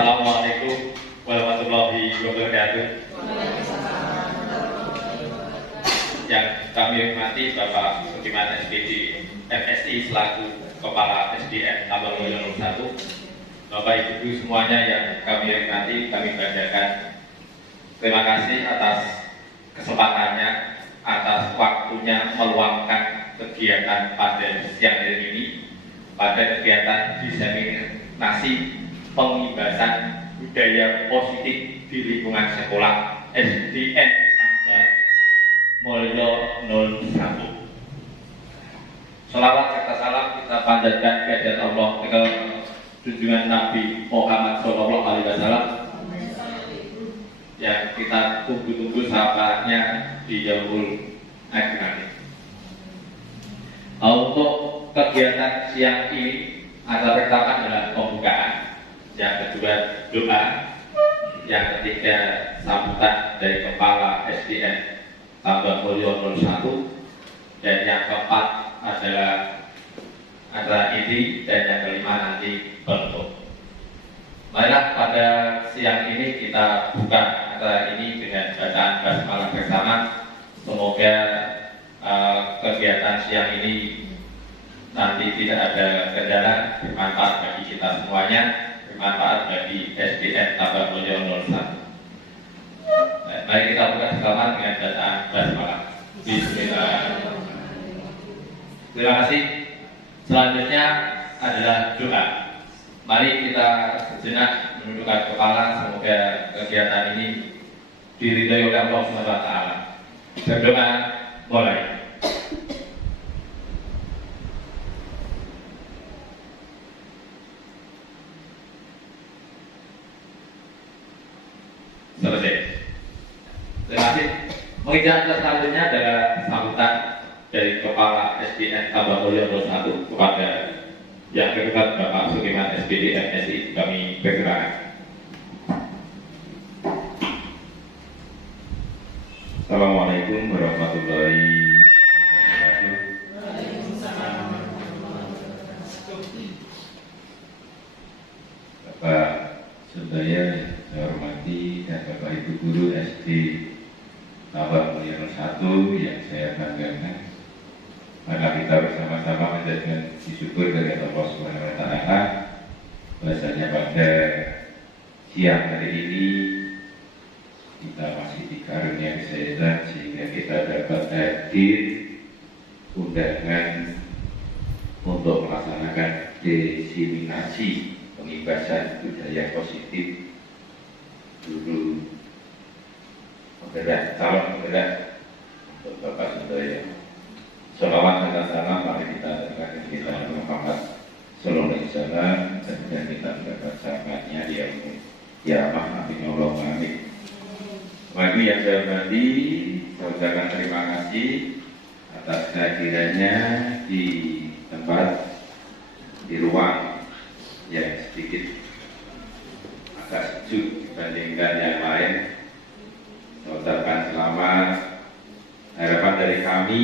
Assalamualaikum warahmatullahi wabarakatuh. Yang kami hormati Bapak Sukiman SPD MSI selaku Kepala SDN Tambak Mulyo 01, Bapak Ibu semuanya yang kami hormati, kami bacakan terima kasih atas kesempatannya, atas waktunya meluangkan kegiatan pada siang hari ini pada kegiatan diseminasi pengibasan budaya positif di lingkungan sekolah SDN Tambak Mulyo 01. Salawat serta salam kita panjatkan kehadirat Allah ke junjungan Nabi Muhammad SAW yang kita tunggu-tunggu sahabatnya di Yaumul Akhir. Untuk kegiatan siang ini, acara pertama adalah pembukaan, yang kedua doa, yang ketiga sambutan dari Kepala SDN Tambak Mulyo 01, dan yang keempat adalah acara inti, dan yang kelima nanti penutup. Marilah pada siang ini kita buka acara ini dengan bacaan basmalah bersama. Semoga kegiatan siang ini nanti tidak ada kendala, bermanfaat bagi kita semuanya, bermanfaat bagi SDN Tambak Mulyo 01. Mari kita buka bersama dengan bacaan basmalah. Bismillah. Terima kasih. Selanjutnya adalah doa. Mari kita sejenak menundukkan kepala, semoga kegiatan ini diridhai oleh Allah SWT. Berdoa, mulai. Selesai. Terima kasih. Menginjak selanjutnya adalah sambutan dari Kepala SDN Tambak Mulyo 01 kepada yang terdekat Bapak Sukiman SPD MSI. Kami persilakan. Assalamualaikum warahmatullahi wabarakatuh. Bapak Sebaya saya hormati, dan Bapak Ibu Guru SD Tambak Mulyo 01 yang saya banggakan, maka kita bersama-sama menjadikan syukur dari Allah Subhanahu wa Ta'ala bahasanya pada siang hari ini kita masih dikaruniai kesehatan sehingga kita dapat hadir undangan untuk melaksanakan diseminasi pengibasan budaya positif guru penggerak, calon penggerak untuk Bapak Sundoyo. Salawat dan salam mari kita terima kita Muhammad Sallallahu Alaihi Wasallam, dan kita mendapat sahabatnya di kiamat. Amin Allahumma amin. Bagi yang saya hormati, saya ucapkan terima kasih atas kehadirannya di tempat, di ruang yang sedikit agak sejuk dibandingkan yang lain. Saya ucapkan selamat. Harapan dari kami,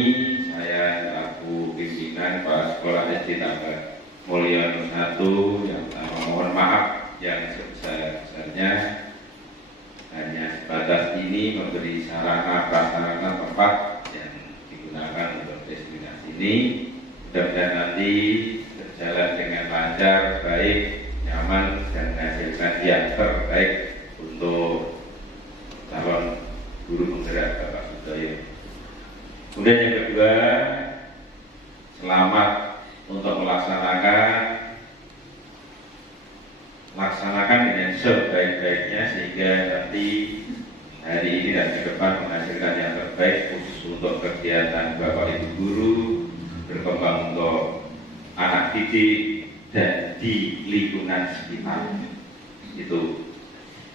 saya selaku pimpinan Kepala Sekolah SD Tambak Mulyo 01 yang mohon maaf yang sebesar-besarnya, hanya sebatas ini memberi sarana prasarana tempat yang digunakan untuk destinasi ini. Mudah-mudahan nanti berjalan dengan lancar, baik, nyaman, dan menghasilkan yang terbaik untuk calon guru penggerak Bapak Sundoyo. Kemudian yang kedua, selamat untuk laksanakan dengan sebaik-baiknya sehingga nanti hari ini dan ke depan menghasilkan yang terbaik khusus untuk kegiatan Bapak Ibu guru, berkembang untuk anak didik dan di lingkungan sekitar. Itu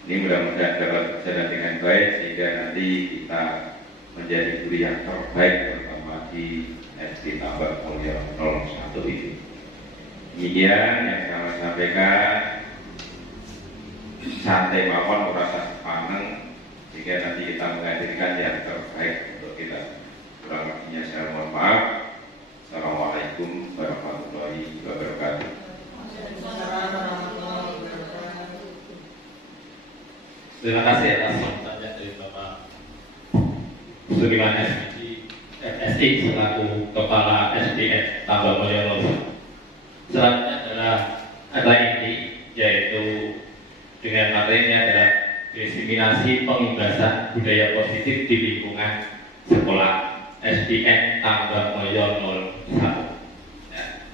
ini mudah-mudahan dapat berjalan dengan baik sehingga nanti kita menjadi guru yang terbaik pertama di SD Tambak Mulyo 01 ini. Demikian yang saya sampaikan, santai mawon merasa sepaneng sehingga nanti kita menghadirkan yang terbaik untuk kita. Kurang lebihnya saya mohon maaf. Assalamualaikum warahmatullahi wabarakatuh. Terima kasih atas sambutannya dari Bapak Sudirman SI selaku Kepala SDN Tambak Mulyono. Selanjutnya adalah ini, yaitu dengan materinya adalah diseminasi pengimbasan budaya positif di lingkungan sekolah SDN Tambak Mulyono 1. Ya.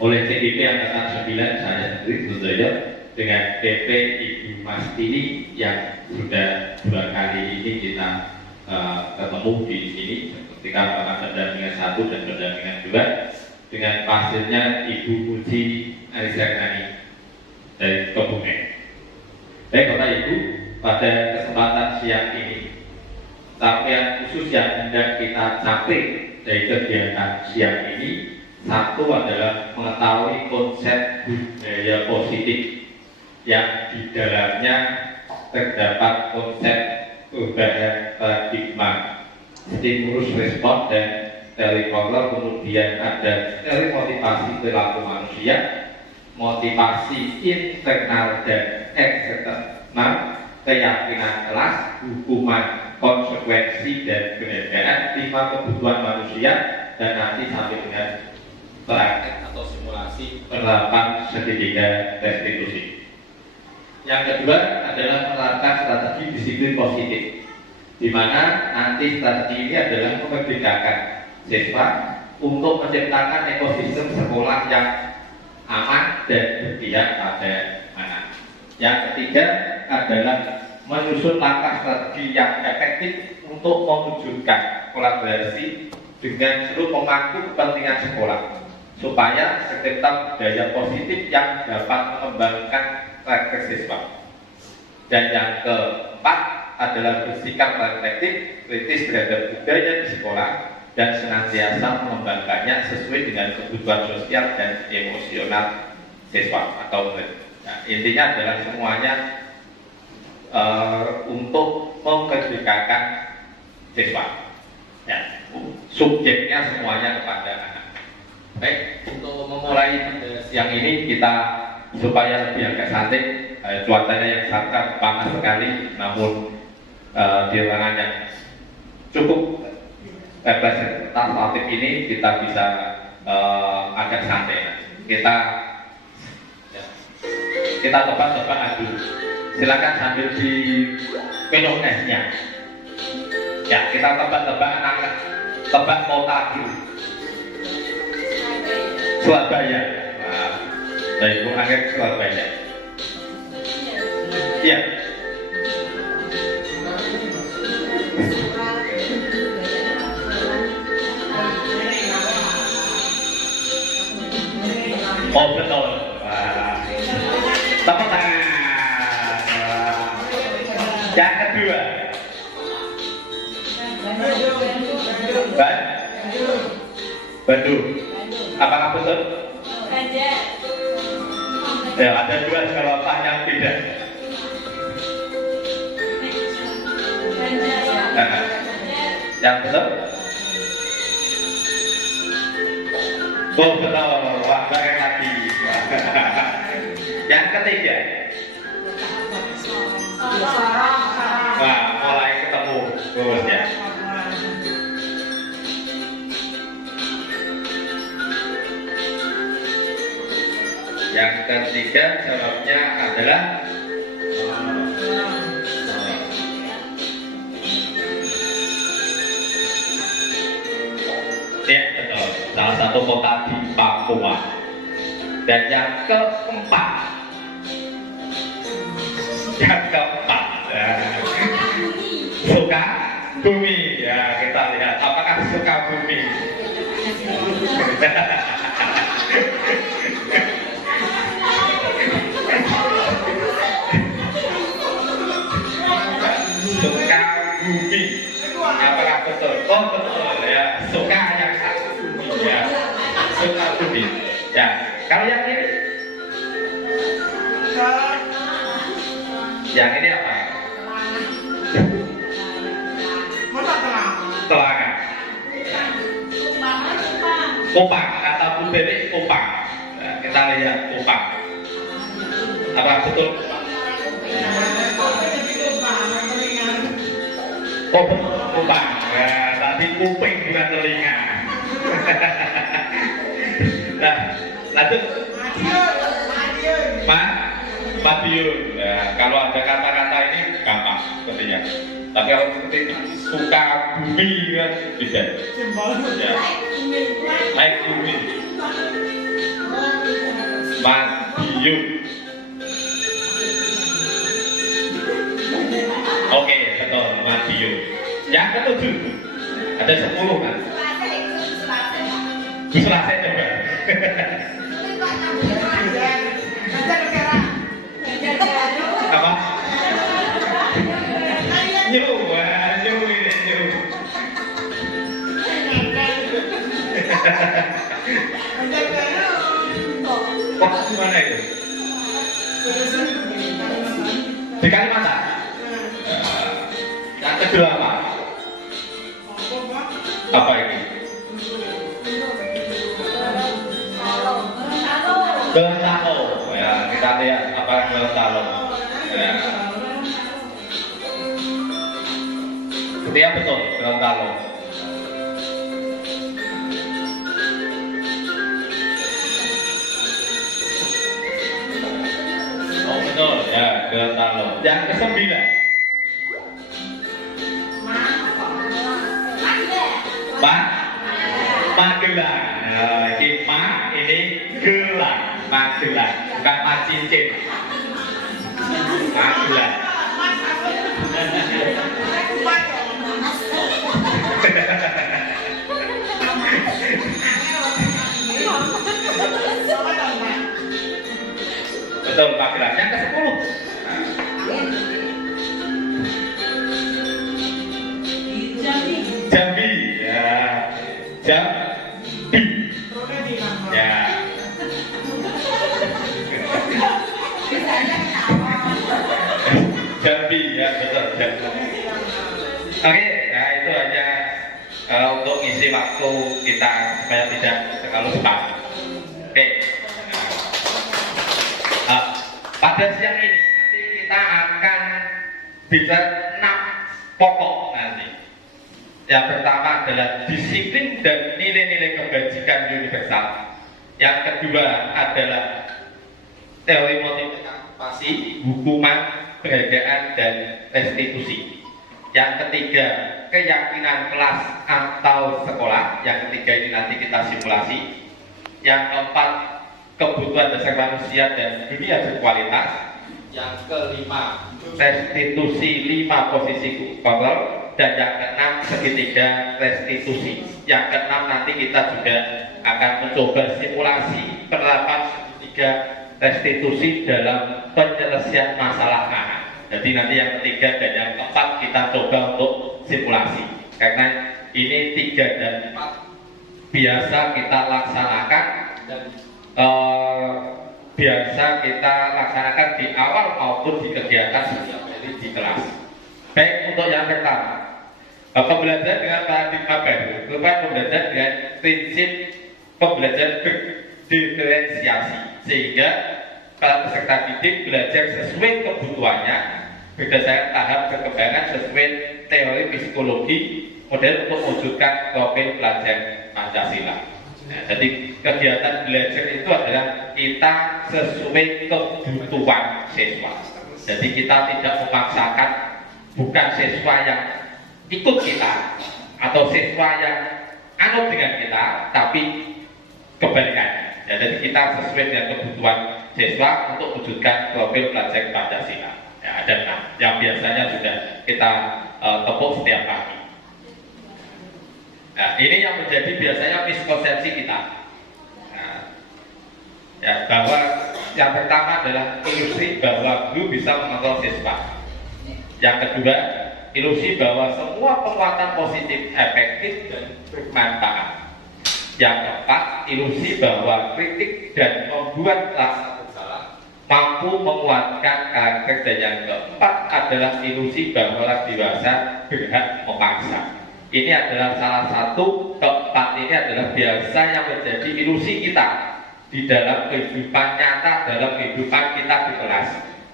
Oleh CDP Angkatan 9 saya sendiri Sudoyo dengan PP Ibu Mastini yang sudah 2 kali ini kita ketemu di sini ketika pada pendampingan 1 dan pendampingan 2 dengan hasilnya Ibu Muji Arisagnani dari Kebumen. Baik Bapak Ibu, pada kesempatan siang ini capaian khusus yang hendak kita capai dari kegiatan siang ini, satu adalah mengetahui konsep budaya positif yang di dalamnya terdapat konsep perubahan paradigma, stimulus respon dan telekontrol, kemudian ada motivasi perilaku manusia, motivasi internal dan eksternal, keyakinan kelas, hukuman, konsekuensi dan kebenaran, 5 kebutuhan manusia, dan nanti sampai dengan praktek atau simulasi penerapan segitiga restitusi. Yang kedua adalah menerapkan strategi disiplin positif, di mana nanti strategi ini adalah memerdekakan siswa untuk menciptakan ekosistem sekolah yang aman dan berpihak pada anak. Yang ketiga adalah menyusun langkah strategi yang efektif untuk mewujudkan kolaborasi dengan seluruh pemangku kepentingan sekolah, supaya tercipta budaya positif yang dapat mengembangkan karakter siswa. Dan yang keempat adalah bersikap reflektif, kritis terhadap budaya di sekolah, dan senantiasa mengembangkannya sesuai dengan kebutuhan sosial dan emosional siswa atau murid. Nah, intinya adalah semuanya untuk memerdekakan siswa. Ya, subjeknya semuanya kepada anak. Baik, untuk memulai siang ini kita supaya lebih agak santai, cuacanya yang sangat panas sekali, namun di ruangan yang cukup representatif ini kita bisa agak santai. Kita tebak-tebak dulu. Silakan sambil di minum esnya. Ya, kita tebak-tebak anak, tebak kota dulu. Surabaya. Nah, dari Bung Angger Surabaya. Iya. Oh betul. Tepuk tangan. Yang kedua. Bandung. Apakah betul? Ya, ada 2 jawaban yang beda. Yang betul? Oh betul, wah bareng lagi. Yang ketiga. Wah, mulai ketemu ya. Yang ketiga jawabnya adalah ya betul, salah satu kota di Papua. Dan yang keempat ya, Sukabumi. Ya, kita lihat apakah Sukabumi. Sukabumi. Apakah betul? Oh betul ya. Suka yang satu bumi ya. Sukabumi. Ya. Kalau yang ini? Yang ini apa? Telaga. Kupang. Kata Bu Beri Kupang. Nah, kita lihat Kupang. Apa betul? Oh, kuping. Ya, tadi kuping bukan telinga. Nah, lanjut. Madiun. Ya, kalau ada kata-kata ini gampang sepertinya. Tapi kalau seperti suka bumi kan tidak. Ya. Naik bumi. Madiun. Oke, betul, Madiun. Yang ketujuh, ada 10 kan? Selesai coba. Apa? Nyu, ini nyu. Kok gimana itu? Di Kalimantan. Yang kedua apa? Apa ini? Gorontalo. Ya, kita lihat apa Gorontalo. Ya. Setia betul Gorontalo. Oh betul ya Gorontalo. Yang ke-9. Magelang. Nah, ini gelang. Magelang, bukan cincin. Magelang. Betul, Magelang. Yang ke-10. Jambi. Ya. Jambi. Ya. Jambi ya betul Jambi. Oke, nah itu hanya untuk ngisi waktu kita supaya tidak terlalu cepat. Oke. Pada siang ini nanti kita akan bicara 6 pokok nanti. Yang pertama adalah disiplin dan nilai-nilai kebajikan universal. Yang kedua adalah teori motivasi, hukuman, penghargaan, dan restitusi. Yang ketiga, keyakinan kelas atau sekolah. Yang ketiga ini nanti kita simulasi. Yang keempat, kebutuhan dasar manusia dan dunia berkualitas. Yang kelima, restitusi 5 posisi kontrol. Dan yang keenam, segitiga restitusi. Yang keenam nanti kita juga akan mencoba simulasi penerapan segitiga restitusi dalam penyelesaian masalah anak. Jadi nanti yang ketiga dan yang keempat kita coba untuk simulasi. Karena ini 3 dan 4 biasa kita laksanakan dan biasa kita laksanakan di awal maupun di kegiatan setiap hari di kelas. Baik, untuk yang pertama, pembelajaran dengan paradigma baru merupakan pembelajaran dengan prinsip pembelajaran berdiferensiasi, sehingga para peserta didik belajar sesuai kebutuhannya berdasarkan tahap perkembangan sesuai teori psikologi model untuk mewujudkan profil pelajar Pancasila. Nah, jadi kegiatan belajar itu adalah kita sesuai kebutuhan siswa. Jadi kita tidak memaksakan, bukan siswa yang ikut kita atau siswa yang anut dengan kita, tapi kebalikannya. Ya, jadi kita sesuai dengan kebutuhan siswa untuk wujudkan profil pelajar Pancasila. Ya, ada 6 yang biasanya sudah kita tepuk setiap pagi. Nah, ini yang menjadi biasanya miskonsepsi kita. Nah, ya, bahwa yang pertama adalah ilusi bahwa guru bisa mengontrol siswa. Yang kedua, ilusi bahwa semua penguatan positif efektif dan bermanfaat. Yang keempat, ilusi bahwa kritik dan membuat rasa bersalah mampu menguatkan karakter. Dan yang keempat adalah ilusi bahwa orang dewasa berhak memaksa. Ini adalah salah satu, keempat ini adalah biasa yang menjadi ilusi kita di dalam kehidupan nyata, dalam kehidupan kita di kelas.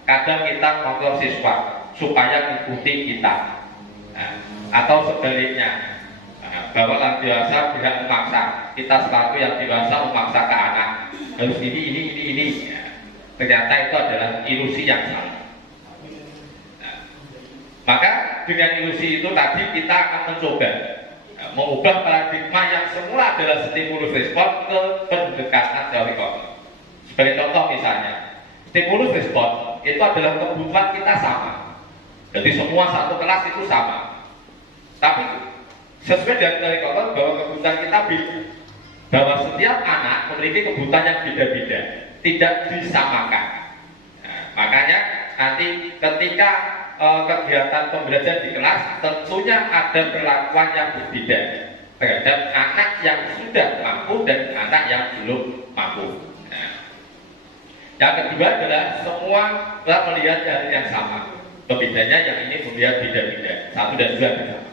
Kadang kita mengontrol siswa supaya mengikuti kita. Nah, atau sebaliknya. Bahwa orang dewasa tidak memaksa, kita selaku yang dewasa memaksa ke anak harus ini. Ternyata itu adalah ilusi yang salah. Maka dengan ilusi itu tadi kita akan mencoba mengubah paradigma yang semula adalah stimulus respon ke pendekatan teori kognitif. Sebagai contoh misalnya, stimulus respon itu adalah kebutuhan kita sama. Jadi semua satu kelas itu sama. Tapi sesuai dengan teori kognitif bahwa kebutuhan kita beda. Bahwa setiap anak memiliki kebutuhan yang beda-beda, tidak disamakan. Nah, makanya nanti ketika kegiatan pembelajaran di kelas tentunya ada perlakuan yang berbeda terhadap anak yang sudah mampu dan anak yang belum mampu. Nah, yang kedua adalah semua telah melihat hal yang sama. Bedanya yang ini melihat beda-beda, satu dan dua bersama.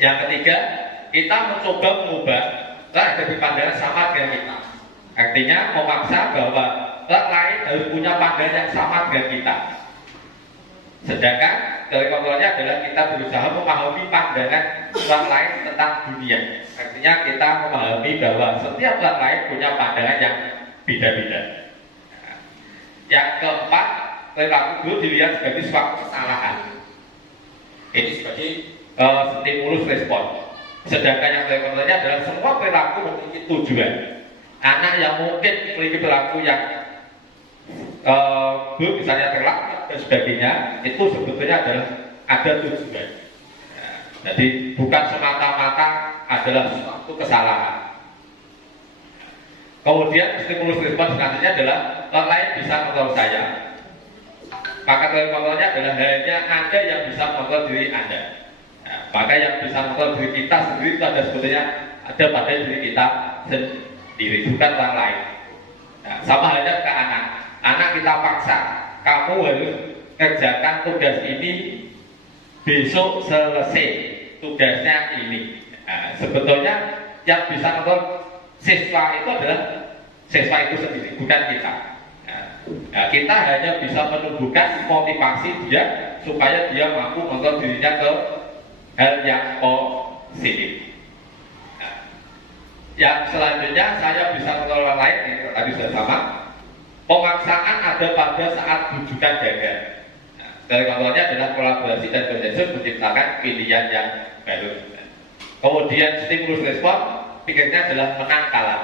Yang ketiga, kita mencoba mengubah dari pandangan sama dengan kita. Artinya memaksa bahwa orang lain harus punya pandangan yang sama dengan kita. Sedangkan dari kontrolnya adalah kita berusaha memahami pandangan orang lain tentang dunia. Artinya kita memahami bahwa setiap orang lain punya pandangan yang beda-beda. Yang keempat, perilaku dulu dilihat sebagai suatu kesalahan. Ini sebagai stimulus respon. Sedangkan yang kontrolnya adalah semua perilaku memiliki tujuan. Anak yang mungkin memiliki perilaku yang misalnya terlambat dan sebagainya, itu sebetulnya adalah ada tujuan. Nah, jadi bukan semata-mata adalah suatu kesalahan. Kemudian stimulus respon selanjutnya adalah orang lain bisa mengontrol saya. Maka kontrolnya adalah hanya Anda yang bisa mengontrol diri Anda. Nah, maka yang bisa mengontrol diri kita sendiri itu ada sebetulnya ada pada diri kita sendiri, bukan orang lain. Nah, sama halnya ke anak. Anak kita paksa, kamu harus kerjakan tugas ini besok selesai, tugasnya ini. Nah, sebetulnya yang bisa mengontrol siswa itu adalah siswa itu sendiri, bukan kita. Nah, kita hanya bisa menumbuhkan motivasi dia supaya dia mampu mengontrol dirinya ke hal yang positif. Nah, yang selanjutnya saya bisa mengontrol orang lain, ini tadi sudah sama. Pemaksaan ada pada saat bujukan gagal. Nah, dari kontrolnya adalah kolaborasi dan konsensus menciptakan pilihan yang baru. Kemudian stimulus respon, pikirnya adalah menang kalah.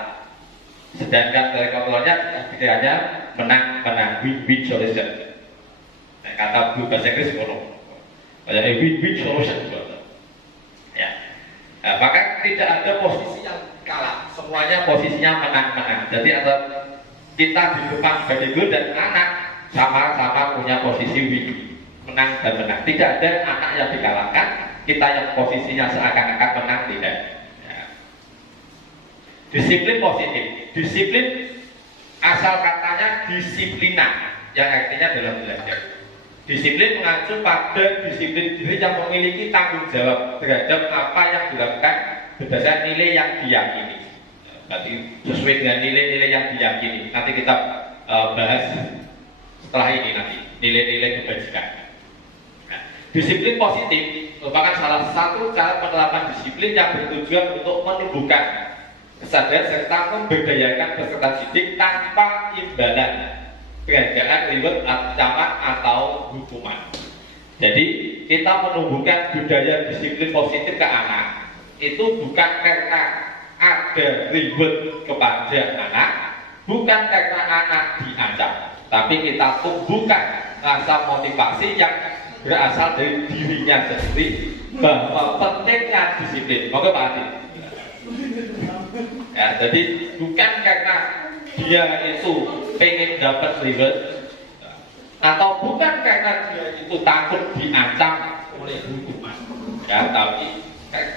Sedangkan dari kontrolnya pikirannya menang win-win solution. Nah, kata guru bahasa Inggris ngono. Kayak win-win solution. Ya. Nah, maka tidak ada posisi yang kalah. Semuanya posisinya menang-menang. Jadi ada kita di depan sebagai guru dan anak sama-sama punya posisi win, menang dan menang. Tidak ada anak yang dikalahkan, kita yang posisinya seakan-akan menang, tidak. Ya. Disiplin positif. Disiplin asal katanya disiplina, yang artinya dalam belajar. Disiplin mengacu pada disiplin diri yang memiliki tanggung jawab terhadap apa yang dilakukan berdasarkan nilai yang diyakini. Berarti sesuai dengan nilai-nilai yang diyakini. Nanti kita bahas setelah ini nanti nilai-nilai kebajikan. Nah, disiplin positif merupakan salah satu cara penerapan disiplin yang bertujuan untuk menumbuhkan kesadaran serta memberdayakan peserta didik tanpa imbalan, pekerjaan, reward, ancaman atau hukuman. Jadi kita menumbuhkan budaya disiplin positif ke anak itu bukan karena ada reward kepada anak, bukan karena anak diancam, tapi kita tumbuhkan rasa motivasi yang berasal dari dirinya sendiri bahwa pentingnya disiplin. Moga Pak Adi. Ya, jadi bukan karena dia itu pengen dapat reward atau bukan karena dia itu takut diancam oleh hukuman. Ya, tapi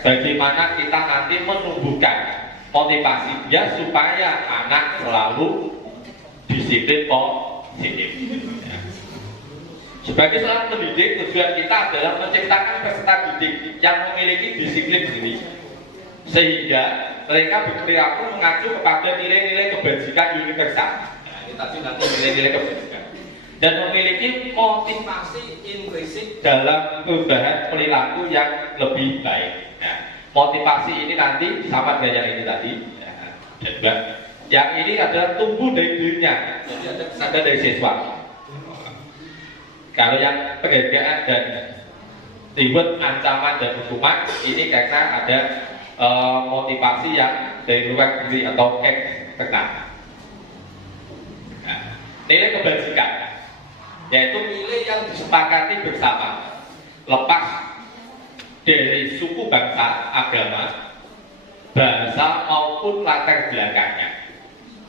bagaimana kita nanti menumbuhkan motivasi dia supaya anak selalu disiplin positif. Ya. Sebagai seorang pendidik, tujuan kita adalah menciptakan peserta didik yang memiliki disiplin diri, sehingga mereka berperilaku mengacu kepada nilai-nilai kebajikan universal. Nah, ini tadi nanti nilai-nilai kebajikan. dan memiliki motivasi intrinsik dalam perubahan perilaku yang lebih baik. Nah, motivasi ini nanti sama dengan yang ini tadi, ya, dan juga yang ini adalah tumbuh dari dirinya, jadi ada kesadaran dari siswa. Kalau yang penghargaan dan reward, ancaman dan hukuman ini karena ada motivasi yang dari luar diri atau eksternal. Nah, nilai kebajikan yaitu nilai yang disepakati bersama, lepas dari suku, bangsa, agama, bahasa maupun latar belakangnya.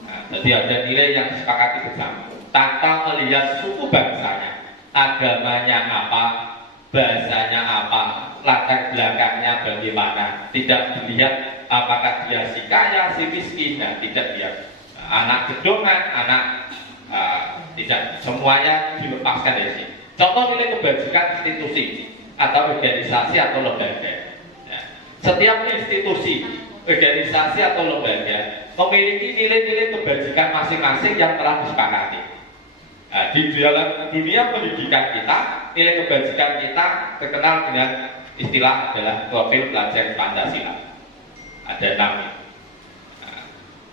Nah, jadi ada nilai yang disepakati bersama tanpa melihat suku bangsanya, agamanya apa, bahasanya apa, latar belakangnya bagaimana, tidak dilihat apakah dia si kaya, si miskin, dan tidak lihat anak gedongan, anak tidak, semuanya dilepaskan dari sini. Contoh nilai kebajikan institusi atau organisasi atau lembaga. Ya. Setiap institusi, organisasi atau lembaga memiliki nilai-nilai kebajikan masing-masing yang telah disepakati. Nah, di dalam dunia pendidikan kita, nilai kebajikan kita terkenal dengan istilah adalah profil pelajar Pancasila. Ada 6. Nah,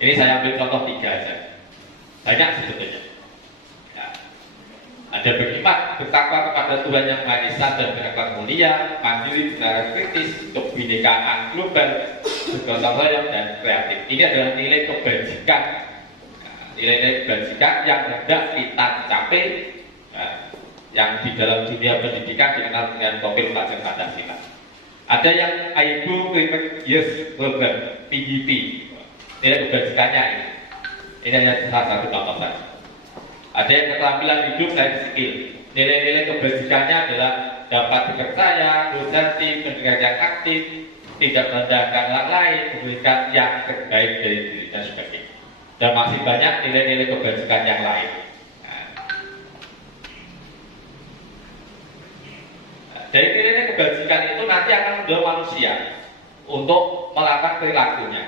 ini saya ambil contoh 3 saja. Banyak sebetulnya. Ya. Ada beriman, bertakwa kepada Tuhan Yang Maha Esa dan berakhlak mulia, mandiri, secara kritis, kebinekaan global, bergotong royong dan kreatif. Ini adalah nilai kebajikan. Nilai-nilai kebajikan yang hendak kita capai, yang di dalam dunia pendidikan dikenal dengan profil pelajar Pancasila. Ada yang IPO Climate Yes Program PGP. Nilai kebajikannya ini. Ini hanya salah satu contoh saja. Ada yang keterampilan hidup dan skill. Nilai-nilai kebajikannya adalah dapat dipercaya, positif, mendengar yang aktif, tidak merendahkan orang lain, memberikan yang terbaik dari diri dan sebagainya. Dan masih banyak nilai-nilai kebajikan yang lain. Dari nilai kebajikan itu nanti akan mendorong manusia untuk melakukan perilakunya.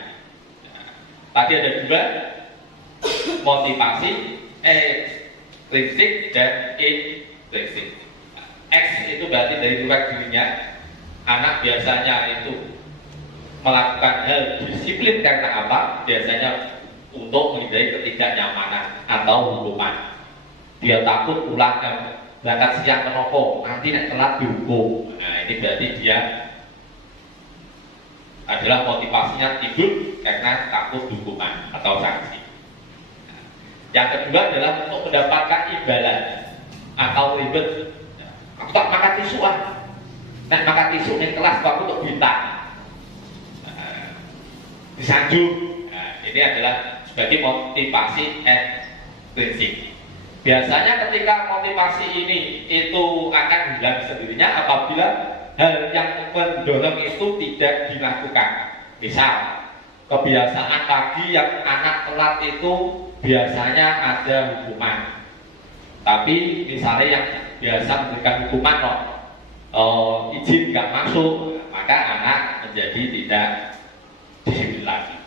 Tadi ada 2, motivasi ekstrinsik dan intrinsik. X itu berarti dari luar dirinya. Anak biasanya itu melakukan hal disiplin karena apa? Biasanya untuk menghindari ketidaknyamanan atau hukuman. Dia takut pulang berangkat siang ke nopo, nanti nek telat dihukum. Nah, ini berarti dia adalah motivasinya tidur karena takut hukuman atau sanksi. Yang kedua adalah untuk mendapatkan imbalan atau ribet. Aku tak makan tisu nek makan tisu ning kelas aku untuk bintang. Disanjung. Nah, ini adalah sebagai motivasi ekstrinsik. Biasanya ketika motivasi ini itu akan hilang sendirinya apabila hal yang mendorong itu tidak dilakukan. Misal, kebiasaan pagi yang anak telat itu biasanya ada hukuman. Tapi misalnya yang biasa memberikan hukuman izin nggak masuk, maka anak menjadi tidak disiplin lagi.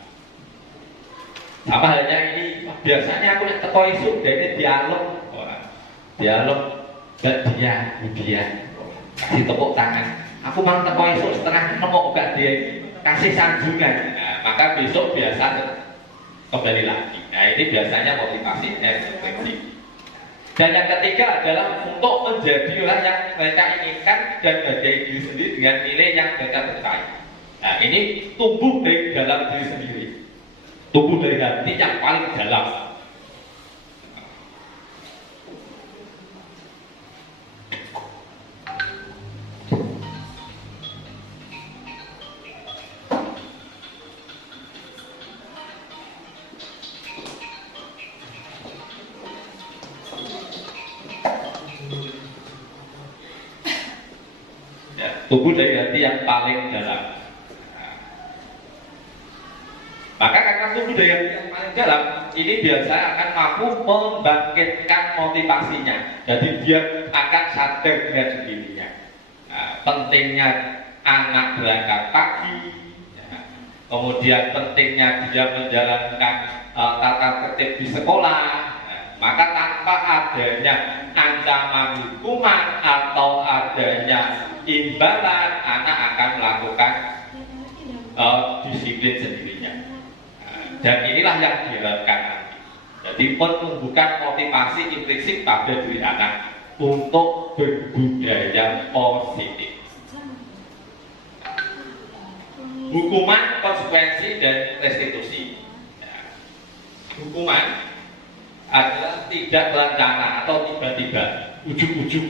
Sama halnya ini, biasanya aku lihat teko isu dari dialog dan dia kasih tepuk tangan. Aku mau teko isu setengah nemu gak dia kasih sanjungan. Nah, maka besok biasa kembali lagi. Nah, ini biasanya motivasi ekstrinsik. Dan yang ketiga adalah untuk menjadi orang yang mereka inginkan dan menghargai diri sendiri dengan nilai yang mereka percaya. Nah, ini tumbuh dari dalam diri sendiri. Tumbuh dari hati yang paling dalam. Ya, tumbuh dari hati yang paling dalam. Maka karena tumbuh dari hati yang paling dalam, ini biasa akan mampu membangkitkan motivasinya. Jadi dia akan sadar dengan dirinya. Nah, pentingnya anak berangkat pagi, ya. Kemudian pentingnya dia menjalankan tata tertib di sekolah, ya. Maka tanpa adanya ancaman hukuman atau adanya imbalan, anak akan melakukan disiplin sendirinya. Dan inilah yang diharapkan nanti. Jadi menumbuhkan motivasi implisit pada diri anak untuk berbudaya positif. Hukuman, konsekuensi, dan restitusi. Hukuman adalah tidak berencana atau tiba-tiba, ujuk-ujuk.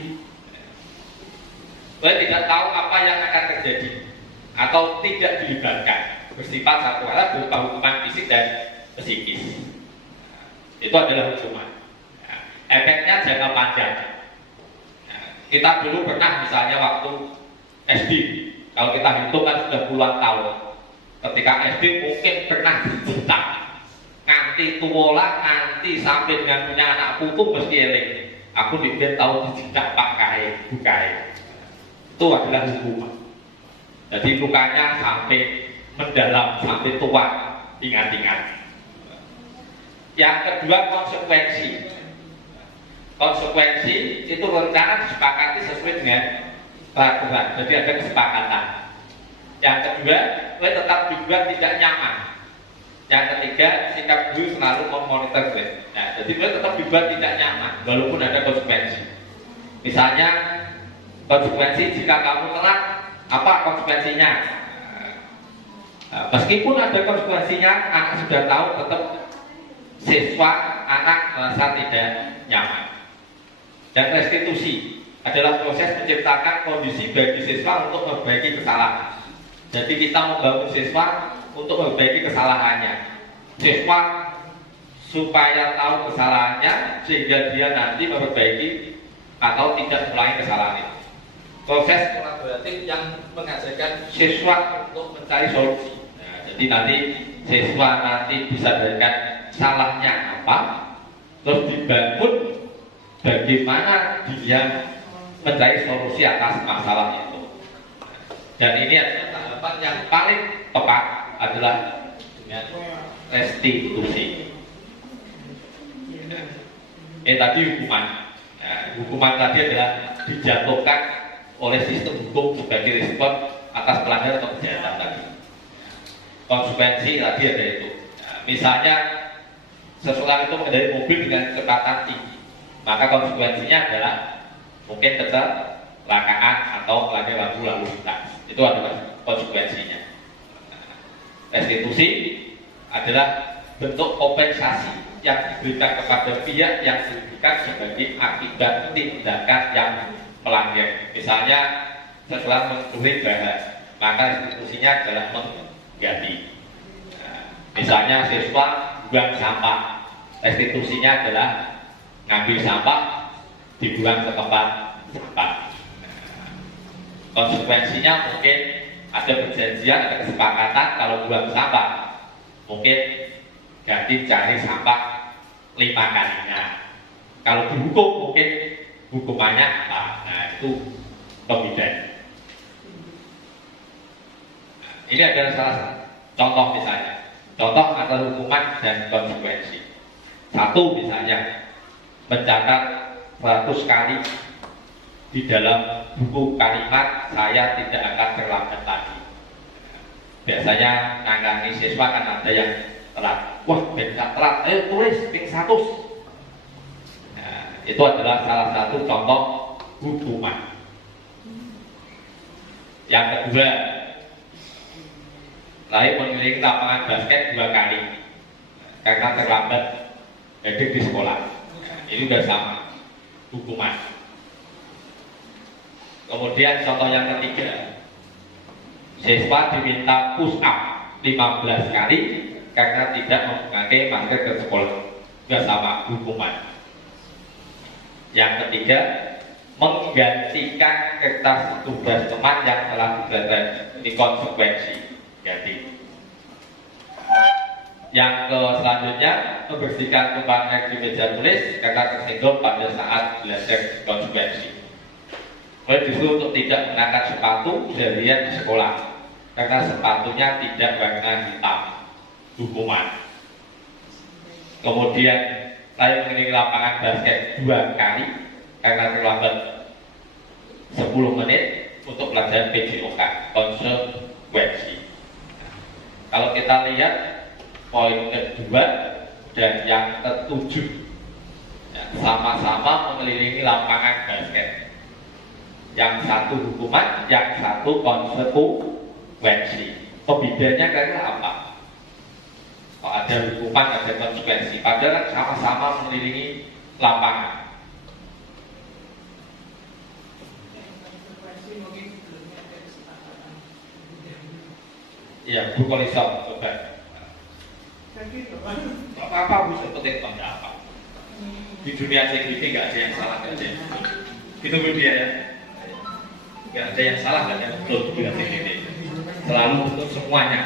Saya tidak tahu apa yang akan terjadi atau tidak dilibatkan, bersifat satu hal berupa hukuman fisik dan psikis. Itu adalah hukuman. Efeknya jangka panjang. Kita dulu pernah misalnya waktu SD, kalau kita hitung kan sudah puluhan tahun. Ketika SD mungkin pernah dicetak, nganti tuwola, nganti sampai dengan punya anak putu mesti eling. Aku diberi tahu dicetak pakai, bukai. Itu adalah hukuman. Jadi lukanya sampai mendalam, sampai tua, ingat-ingat. Yang kedua, konsekuensi. Konsekuensi itu rencana disepakati sesuai dengan peraturan, jadi ada kesepakatan. Yang kedua, tetap juga tidak nyaman. Yang ketiga, sikap guru selalu memonitor gue. Nah, jadi gue tetap juga tidak nyaman, walaupun ada konsekuensi. Misalnya, konsekuensi jika kamu telat, apa konsekuensinya? Meskipun ada konsekuensinya, anak sudah tahu, tetap siswa anak merasa tidak nyaman. Dan restitusi adalah proses menciptakan kondisi bagi siswa untuk memperbaiki kesalahan. Jadi kita membangun siswa untuk memperbaiki kesalahannya. Siswa supaya tahu kesalahannya sehingga dia nanti memperbaiki atau tidak mengulangi kesalahan itu. Proses kolaboratif yang mengajarkan siswa untuk mencari solusi. Nah, jadi nanti siswa nanti bisa berikan salahnya apa, terus dibangun bagaimana dia mencari solusi atas masalah itu. Dan ini adalah tahapan yang paling tepat adalah dengan restitusi. Tadi hukuman. Nah, hukuman tadi adalah dijatuhkan oleh sistem hukum sebagai respon atas pelanggaran atau kejahatan tadi. Konsekuensi tadi ada itu. Nah, misalnya seseorang itu mengendarai mobil dengan kecepatan tinggi, maka konsekuensinya adalah mungkin kecelakaan atau melanggar lampu lalu lintas. Itu adalah konsekuensinya. Restitusi adalah bentuk kompensasi yang diberikan kepada pihak yang dirugikan sebagai akibat tindakan yang melanggar. Misalnya setelah mencuri barang, maka restitusinya adalah mengganti. Misalnya siswa buang sampah, restitusinya adalah ngambil sampah dibuang ke tempat sampah. Konsekuensinya mungkin ada perjanjian, ada kesepakatan kalau buang sampah mungkin ganti cari sampah 5 kalinya. Kalau dihukum mungkin hukumannya apa? Nah, itu pembedaan. Ini adalah salah satu contoh misalnya. Contoh antara hukuman dan konsekuensi. Satu misalnya mencatat 100 kali di dalam buku kalimat saya tidak akan terlambat lagi. Biasanya nangani siswa kan ada yang telat. Wah, beda telat. Ayo tulis ping 100. Nah, itu adalah salah satu contoh hukuman. Yang kedua, lain mengelilingi lapangan basket 2 kali karena terlambat hadir di sekolah. Ini sudah sama hukuman. Kemudian contoh yang ketiga, siswa diminta push up 15 kali karena tidak memakai masker ke sekolah. Sudah sama hukuman. Yang ketiga, menggantikan kertas tugas teman yang telah dibelanja. Ini konsekuensi. Ganti. Yang selanjutnya, membersihkan tumpang air di meja tulis karena tersinggung pada saat belajar, konsekuensi. Kemudian disuruh untuk tidak mengenakan sepatu seharian di sekolah karena sepatunya tidak warna hitam, hukuman. Kemudian saya mengelilingi lapangan basket 2 kali karena terlambat 10 menit untuk pelajaran PJOK konsekuensi. Kalau kita lihat poin kedua dan yang ketujuh, ya, sama-sama mengelilingi lapangan basket. Yang satu hukuman, yang satu konsekuensi. Bedanya karena apa? Kalau ada hukuman, ada konsekuensi. Padahal sama-sama mengelilingi lapangan. Ya, Bu Kolisong, coba. Apa Bu seperti itu enggak apa? Di dunia security nggak ada yang salah, nggak ada yang betul. Itu Bu dia ya. Nggak ada yang salah, nggak ada yang betul di dunia security. Selalu betul semuanya.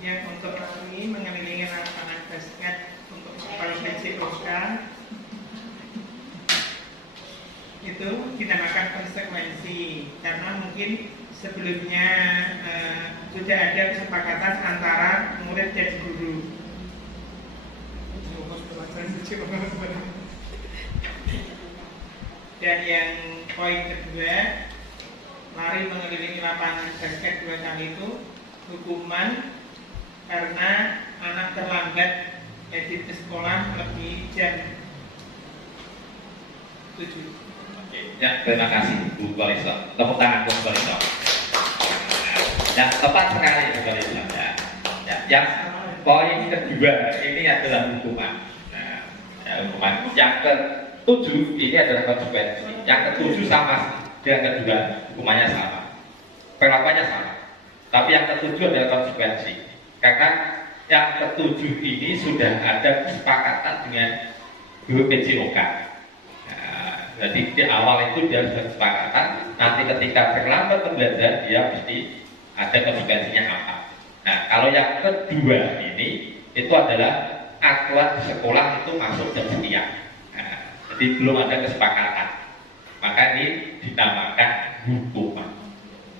Ya, untuk kami mengelilingi lapangan basket untuk sekolah PJOK itu dinamakan konsekuensi karena mungkin sebelumnya sudah ada kesepakatan antara murid dan guru. Dan yang poin kedua, lari mengelilingi lapangan basket 2 kali itu hukuman karena anak terlambat edit ke sekolah lebih jam 7. Oke, ya, terima kasih Bu Kolisong. Tepuk tangan Bu Kolisong. Ya, tepat sekali Bu Kolisong. Ya, yang poin kedua ini adalah hukuman. Nah, ya, hukuman. Yang ketujuh ini adalah konsekuensi. Yang ketujuh sama dengan kedua, hukumannya sama, perlakuannya sama. Tapi yang ketujuh adalah konsekuensi. Karena yang ketujuh ini sudah ada kesepakatan dengan guru PJOK. Jadi di awal itu dia sudah kesepakatan. Nanti ketika terlambat belajar dia mesti ada konsekuensinya apa. Nah, kalau yang kedua ini itu adalah aturan sekolah itu masuk jam sekian. Nah, jadi belum ada kesepakatan. Maka ini dinamakan hukuman.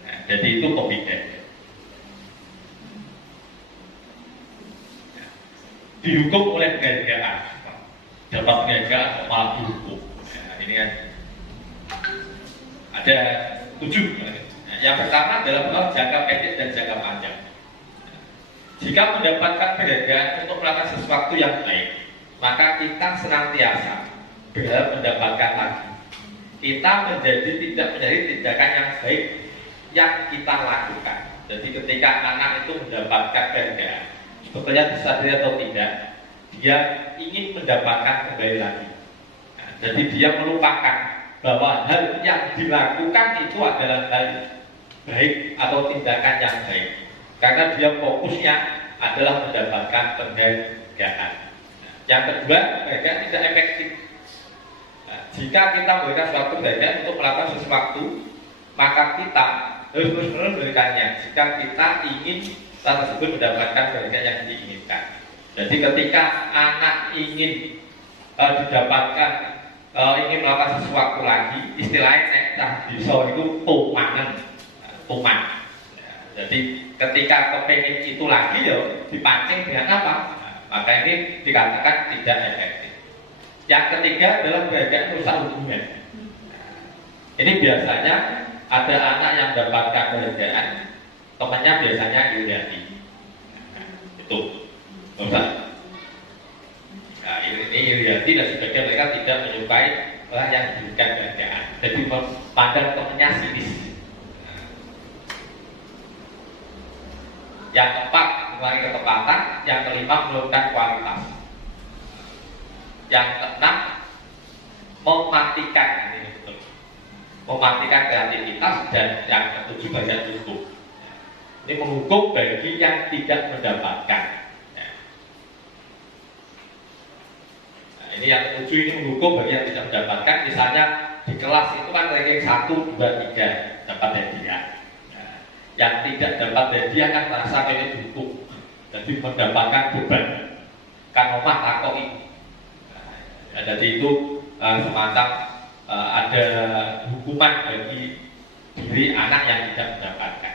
Nah, jadi itu pembeda. Dihukum oleh penghargaan, dapat penghargaan malah dihukum. Nah, ini kan ada 7. Nah, yang pertama adalah jangka pendek dan jangka panjang. Jika mendapatkan penghargaan untuk melakukan sesuatu yang baik, maka kita senantiasa berharap mendapatkan lagi. Kita tidak menjadi tindakan yang baik yang kita lakukan. Jadi ketika anak itu mendapatkan penghargaan, sebetulnya disadari atau tidak, dia ingin mendapatkan kembali lagi. Nah, jadi dia melupakan bahwa hal yang dilakukan itu adalah hal baik atau tindakan yang baik. Karena dia fokusnya adalah mendapatkan penghargaan. Nah, yang kedua, penghargaan tidak efektif. Nah, jika kita memberikan suatu penghargaan untuk melakukan sesuatu, maka kita harus terus-menerus memberikannya. Jika kita ingin hal tersebut mendapatkan penghargaan yang diinginkan. Jadi ketika anak ingin ingin melakukan sesuatu lagi, istilahnya bisa itu tumangan, tuman. Jadi ketika kepengen itu lagi ya dipancing dengan apa? Nah, maka ini dikatakan tidak efektif. Yang ketiga adalah penghargaan rusak hubungan. Ini biasanya ada anak yang mendapatkan penghargaan, temannya biasanya dihujati. Itu rusak. Nah, ini dihujati dan sebagian mereka tidak menyukai orang yang diberikan penghargaan. Jadi pandang temannya sinis. Yang keempat, mengurangi ketepatan. Yang kelima, menurunkan kualitas. Yang keenam, mematikan, ini betul, mematikan kreativitas. Dan yang ketujuh, banyak hukum. Ini menghukum bagi yang tidak mendapatkan. Nah, ini yang ketujuh ini menghukum bagi yang tidak mendapatkan. Misalnya di kelas itu kan ranking 1, 2, 3 dapat hadiah. Yang tidak dapat hadiah kan merasa ini dihukum, jadi mendapatkan beban kan omah takoi. Nah, jadi itu semacam ada hukuman bagi diri anak yang tidak mendapatkan.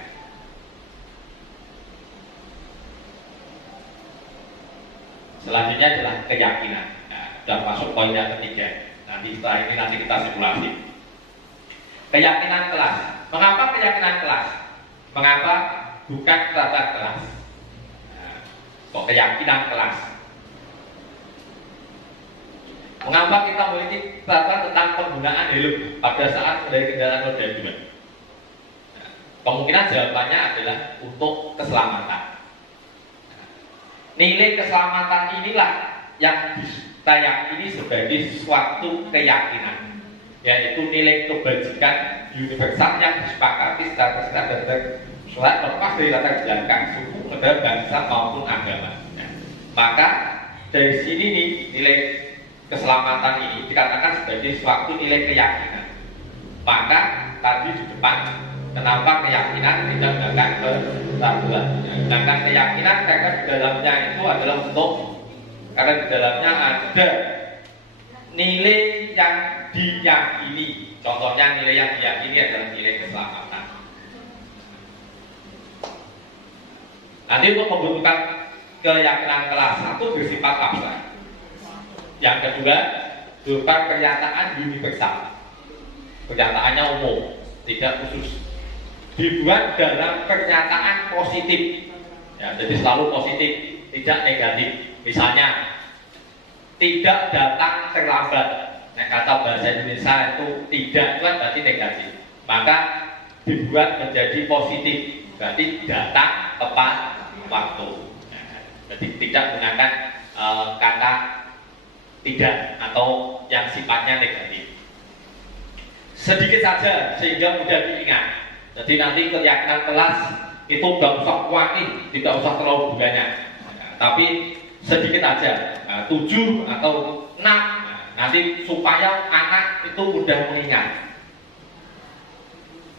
Selanjutnya adalah keyakinan. Nah, sudah masuk poin yang ketiga. Nanti setelah ini nanti kita simulasi. Keyakinan kelas. Mengapa keyakinan kelas? Mengapa bukan tata kelas? Nah, kok keyakinan kelas? Mengapa kita memiliki tata tentang penggunaan helm pada saat mengendarai kendaraan roda 2? Nah, kemungkinan jawabannya adalah untuk keselamatan. Nilai keselamatan inilah yang kita yakini sebagai suatu keyakinan, yaitu nilai kebajikan universal yang disepakati secara kesadaran dan surat lepas dari latar belakang suku, negara, bangsa maupun agama. Nah, maka dari sini nih nilai keselamatan ini dikatakan sebagai suatu nilai keyakinan. Maka tadi di depan, kenapa keyakinan tidak menggunakan keraguan? Sedangkan keyakinan karena di dalamnya itu adalah karena di dalamnya ada nilai yang diyakini. Contohnya nilai yang diyakini adalah nilai keselamatan. Nanti untuk membentukkan keyakinan kelas 1 bersifat abstrak. Yang kedua, berupa pernyataan universal. Pernyataannya umum, tidak khusus. Dibuat dalam pernyataan positif. Ya, jadi selalu positif, tidak negatif. Misalnya, tidak datang terlambat. Nah, kata bahasa Indonesia itu tidak itu kan berarti negatif. Maka dibuat menjadi positif, berarti datang tepat waktu. Nah, jadi tidak menggunakan kata tidak atau yang sifatnya negatif. Sedikit saja sehingga mudah diingat. Jadi nanti keyakinan kelas itu nggak usah kuatin, tidak usah terlalu banyak. Tapi sedikit aja, 7 atau 6, nanti supaya anak itu mudah mengingat.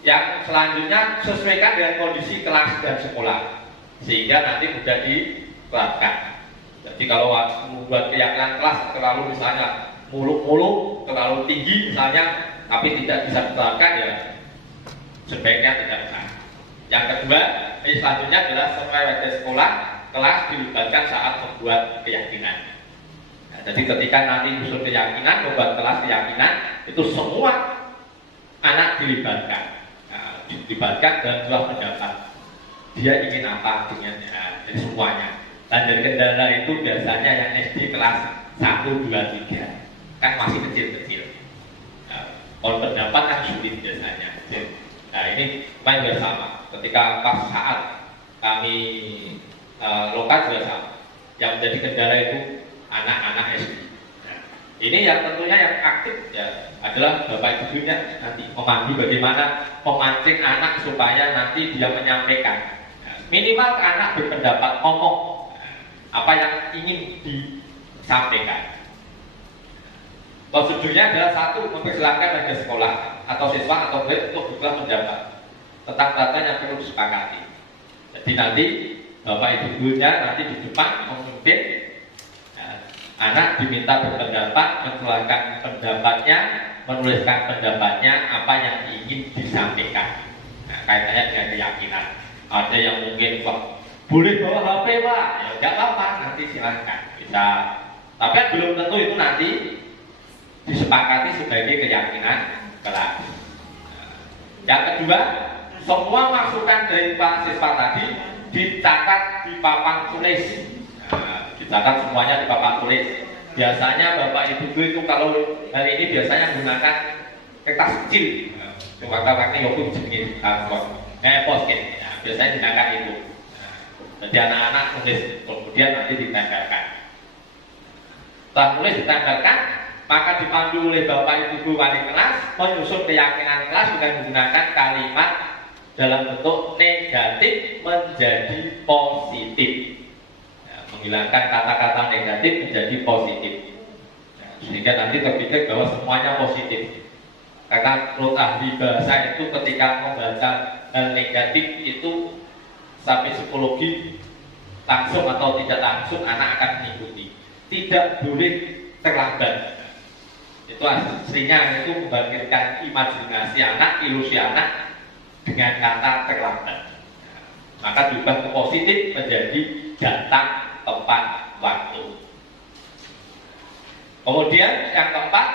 Yang selanjutnya sesuaikan dengan kondisi kelas dan sekolah, sehingga nanti mudah diterapkan. Jadi kalau membuat keyakinan kelas terlalu misalnya muluk-muluk, terlalu tinggi misalnya, tapi tidak bisa diterapkan, ya sebaiknya tidak benar. Yang kedua, selanjutnya adalah sesuai pada sekolah, kelas dilibatkan saat membuat keyakinan. Nah, jadi ketika nanti usul keyakinan, membuat kelas keyakinan, itu semua anak dilibatkan. Nah, dilibatkan dalam sebuah pendapat. Dia ingin apa dengannya, jadi semuanya. Dan dari kendala itu biasanya yang SD kelas 1, 2, 3 kan masih kecil-kecil. Nah, kalau pendapat kan sulit biasanya. Nah ini main juga sama. Ketika pas saat kami lokal juga sama. Yang menjadi kendala itu anak-anak SD. Nah, ini yang tentunya yang aktif ya adalah bapak ibunya nanti memandu bagaimana memancing anak supaya nanti dia menyampaikan. Nah, minimal anak berpendapat ngomong apa yang ingin disampaikan. Prosedurnya adalah 1, mempersilahkan warga sekolah atau siswa atau murid untuk berkelah pendapat tentang data yang perlu disepakati. Jadi nanti bapak ibu gurunya nanti di depan memimpin, anak diminta berpendapat, mengeluarkan pendapatnya, menuliskan pendapatnya apa yang ingin disampaikan. Nah, kaitannya dengan keyakinan. Ada yang mungkin boleh bawa HP pak, ya nggak apa-apa, nanti silahkan bisa. Tapi belum tentu itu nanti disepakati sebagai keyakinan kelas. Yang kedua, semua masukan dari Pak siswa tadi dicatat di papan tulis. Nah, dicatat semuanya di papan tulis. Biasanya bapak ibu itu kalau hari ini biasanya menggunakan kertas kecil. Coba kakaknya yuk jenis post-it. Biasanya gunakan itu. Jadi anak-anak tulis, kemudian nanti ditempelkan. Setelah tulis ditempelkan, maka dipandu oleh bapak ibu wali kelas menyusun keyakinan kelas dengan menggunakan kalimat dalam bentuk negatif menjadi positif. Nah, menghilangkan kata-kata negatif menjadi positif. Nah, sehingga nanti terpikir bahwa semuanya positif. Karena menurut ahli bahasa itu ketika membaca hal negatif itu sampai psikologi langsung atau tidak langsung anak akan mengikuti. Tidak boleh terlambat. Itu aslinya itu membangkitkan imajinasi anak, ilusi anak dengan kata terlambat. Maka diubah ke positif menjadi datang tepat waktu. Kemudian yang keempat,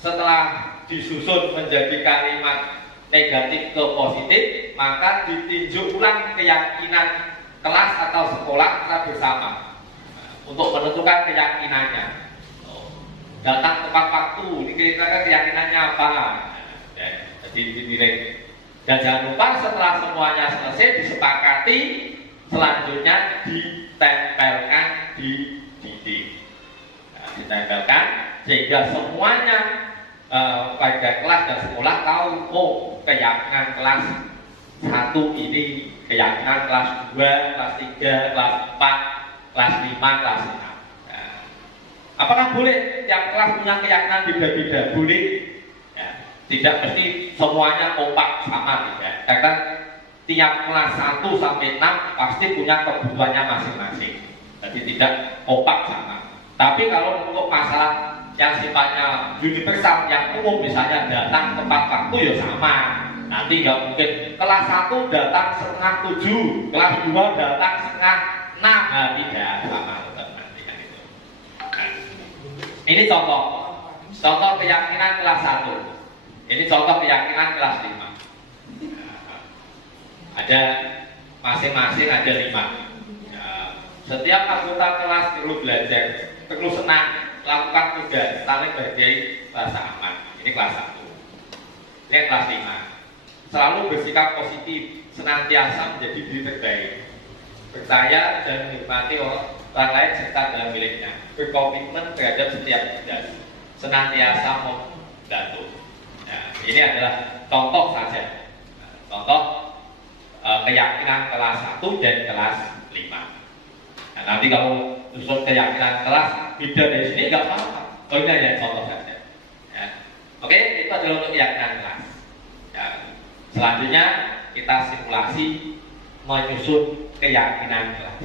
setelah disusun menjadi kalimat negatif ke positif, maka ditinjau ulang keyakinan kelas atau sekolah secara bersama untuk menentukan keyakinannya. Datang tepat waktu, ini kira-kira keyakinannya apa? Jadi dinilai. Dan jangan lupa setelah semuanya selesai disepakati, selanjutnya ditempelkan di dinding. Ditempelkan sehingga semuanya pada kelas dan sekolah tahu, oh keyakinan kelas 1 ini, keyakinan kelas 2, kelas 3, kelas 4, kelas 5, kelas 6. Apakah boleh tiap kelas punya keyakinan beda-beda? Boleh. Ya, tidak mesti semuanya kompak sama, tidak. Karena tiap kelas 1 sampai 6 pasti punya kebutuhannya masing-masing. Jadi tidak kompak sama. Tapi kalau untuk masalah yang sifatnya universal, yang umum, misalnya datang tepat waktu ya sama. Nanti nggak mungkin kelas 1 datang setengah 7, kelas 2 datang setengah 6, nah, tidak sama. Ini contoh keyakinan kelas 1. Ini contoh keyakinan kelas 5. Ada masing-masing ada 5. Setiap anggota kelas perlu belajar, perlu senang, lakukan tugas, saling berbagi rasa aman. Ini kelas 1. Ini kelas 5. Selalu bersikap positif, senantiasa menjadi diri terbaik, percaya dan menikmati orang lain serta dalam miliknya, berkomitmen terhadap setiap tugas, senantiasa membantu. Nah, ini adalah contoh saja, contoh keyakinan kelas 1 dan kelas 5. Nah, nanti kalau usul keyakinan kelas beda dari sini nggak apa-apa. Oh, ini hanya contoh saja. Ya. Oke, itu adalah untuk keyakinan kelas. Ya. Selanjutnya kita simulasi menyusun keyakinan kelas.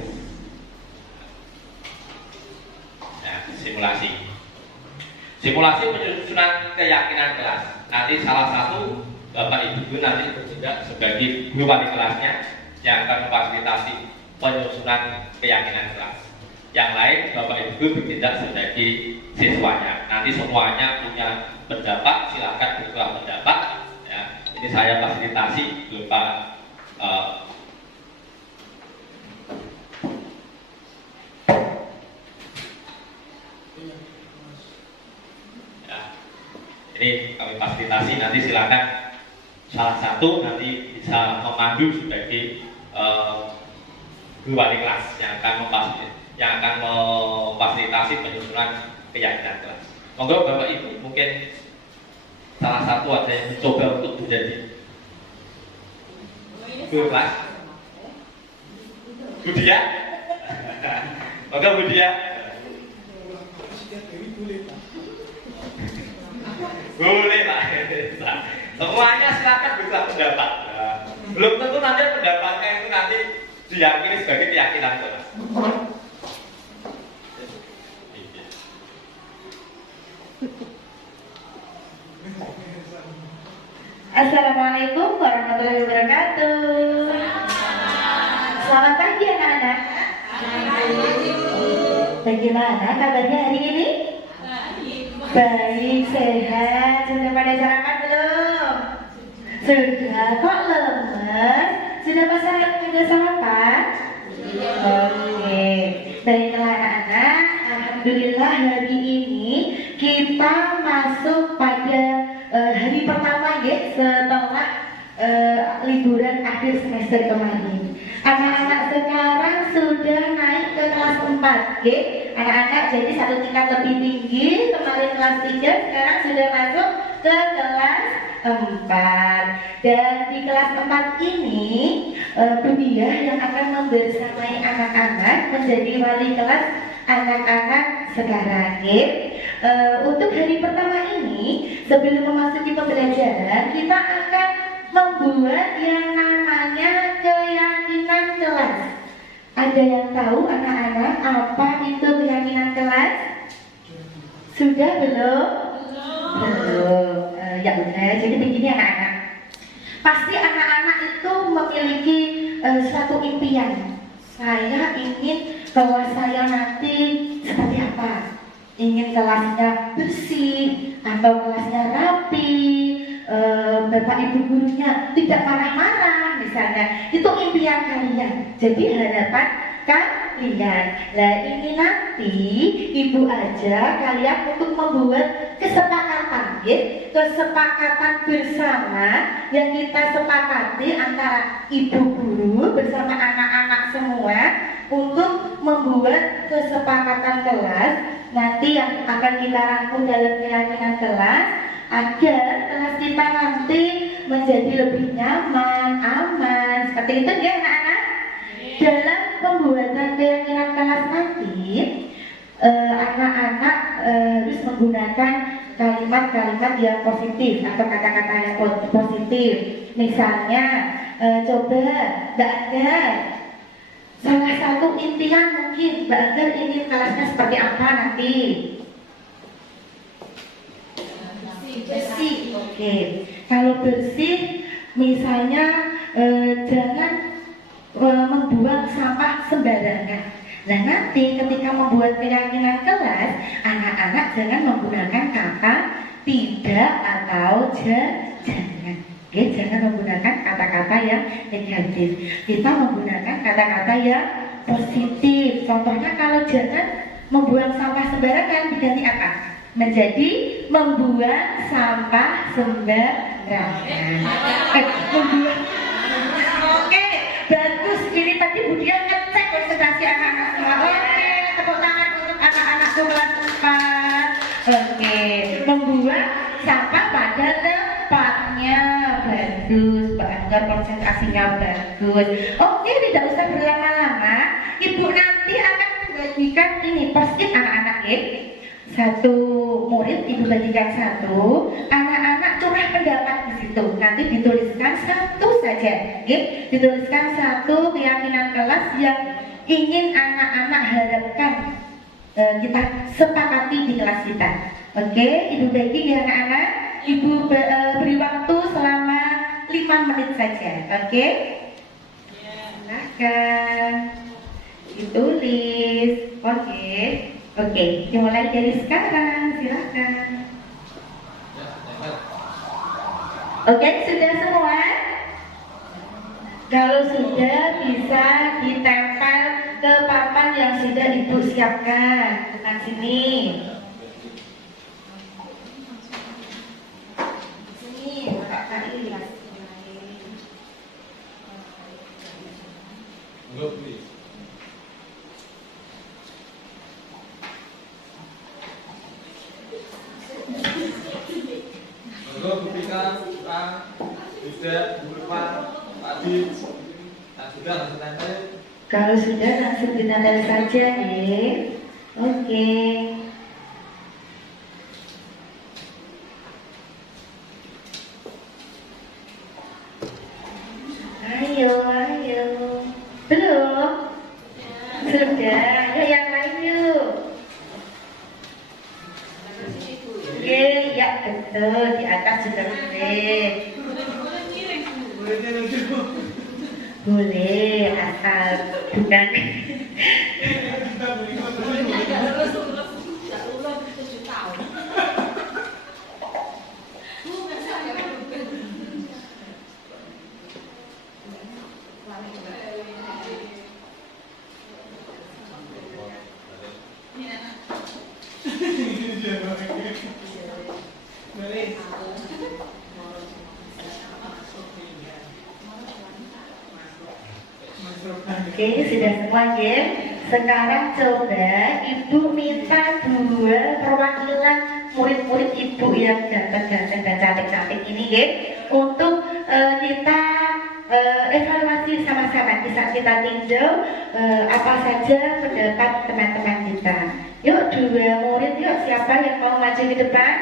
Simulasi penyusunan keyakinan kelas. Nanti salah satu Bapak Ibu nanti bertindak sebagai guru wali kelasnya yang akan memfasilitasi penyusunan keyakinan kelas. Yang lain Bapak Ibu bertindak sebagai siswanya. Nanti semuanya punya pendapat, silakan bertukar pendapat. Ya, ini saya fasilitasi berupa ini kami fasilitasi, nanti silakan salah satu nanti bisa memandu sebagai guru wali kelas yang akan memfasilitasi penyusunan keyakinan kelas. Monggo Bapak Ibu, mungkin salah satu ada yang mencoba untuk menjadi guru kelas. Budia, monggo Budia. Boleh Pak. Semuanya silakan bisa pendapat. Belum tentu nanti pendapatnya itu nanti diyakini sebagai keyakinan kelas. Assalamualaikum warahmatullahi wabarakatuh. Selamat pagi anak-anak. Bagaimana kabarnya hari ini? Baik, sehat. Sudah pada sarapan belum? Sudah, kok lemes? Sudah pada sarapan? Oke. Baiklah anak-anak, alhamdulillah hari ini kita masuk pada hari pertama ya setelah liburan akhir semester kemarin. Anak-anak sekarang sudah naik ke kelas 4 ya. Anak-anak jadi satu tingkat lebih tinggi, kemarin kelas 3, sekarang sudah masuk ke kelas 4. Dan di kelas 4 ini Bu Diah yang akan membersamai anak-anak menjadi wali kelas anak-anak sekarang ya. Untuk hari pertama ini, sebelum memasuki pembelajaran, kita akan membuat yang namanya keyakinan kelas. Ada yang tahu anak-anak apa itu keyakinan kelas? Sudah belum? Belum. Ya udah, jadi begini anak-anak. Pasti anak-anak itu memiliki suatu impian. Saya ingin bahwa saya nanti seperti apa? ingin kelasnya bersih atau kelasnya rapi, bapak ibu gurunya tidak marah-marah misalnya, itu impian kalian. Jadi harapan kalian. Nah ini nanti ibu aja kalian untuk membuat kesepakatan, ya, kesepakatan bersama yang kita sepakati antara ibu guru bersama anak-anak semua untuk membuat kesepakatan kelas nanti yang akan kita rangkum dalam keyakinan kelas agar kelas kita nanti menjadi lebih nyaman, aman, seperti itu ya anak-anak. Dalam pembuatan keyakinan kelas nanti anak-anak harus menggunakan kalimat-kalimat yang positif atau kata-kata yang positif. Misalnya coba Mbak Anggar, salah satu impian mungkin Mbak Anggar ingin kelasnya seperti apa nanti? Bersih. Oke. Kalau bersih misalnya jangan membuang sampah sembarangan. Nah nanti ketika membuat keyakinan kelas, anak-anak jangan menggunakan kata tidak atau jangan. Oke, jangan menggunakan kata-kata yang negatif. Kita menggunakan kata-kata yang positif. Contohnya kalau jangan membuang sampah sembarangan diganti apa? Menjadi membuang sampah sembarangan. Membuang. Oke, bagus. Ini tadi Bu Dia ngecek konsentrasi anak-anak semua. Oke, tepuk tangan untuk anak-anak kelas 4. Oke, membuang sampah pada tempatnya. Bagus, Mbak Anggar konsentrasinya bagus. Oke, tidak usah berlama-lama. Ibu nanti akan membagikan ini post-it anak-anak ya. Satu murid ibu bagikan satu, anak-anak curah pendapat di situ. Nanti dituliskan satu saja, ya. Dituliskan satu keyakinan kelas yang ingin anak-anak harapkan kita sepakati di kelas kita. Oke, ibu bagi ya anak-anak. Ibu beri waktu selama 5 menit saja. Oke? Silahkan ditulis. Oke. Oke, dimulai dari sekarang, silakan. Oke, sudah semua? Kalau sudah bisa ditempel ke papan yang sudah ibu siapkan. Bukan sini. Sini, Kak Ilas. Ketika sudah berupa tadi sudah langsung tempel. Kalau sudah langsung ditempel saja ya. Oke. Ayo. Belum? Sudah. Ayo yang lain yuk. Oke, ya betul, di atas juga boleh. Boleh, asal bukan. Oke, sudah semua ya. Sekarang coba ibu minta 2 perwakilan murid-murid ibu yang ganteng-ganteng dan cantik-cantik ini ya, untuk kita evaluasi sama-sama. Bisa kita tinjau apa saja pendapat teman-teman kita. Yuk 2 murid, yuk siapa yang mau maju ke depan?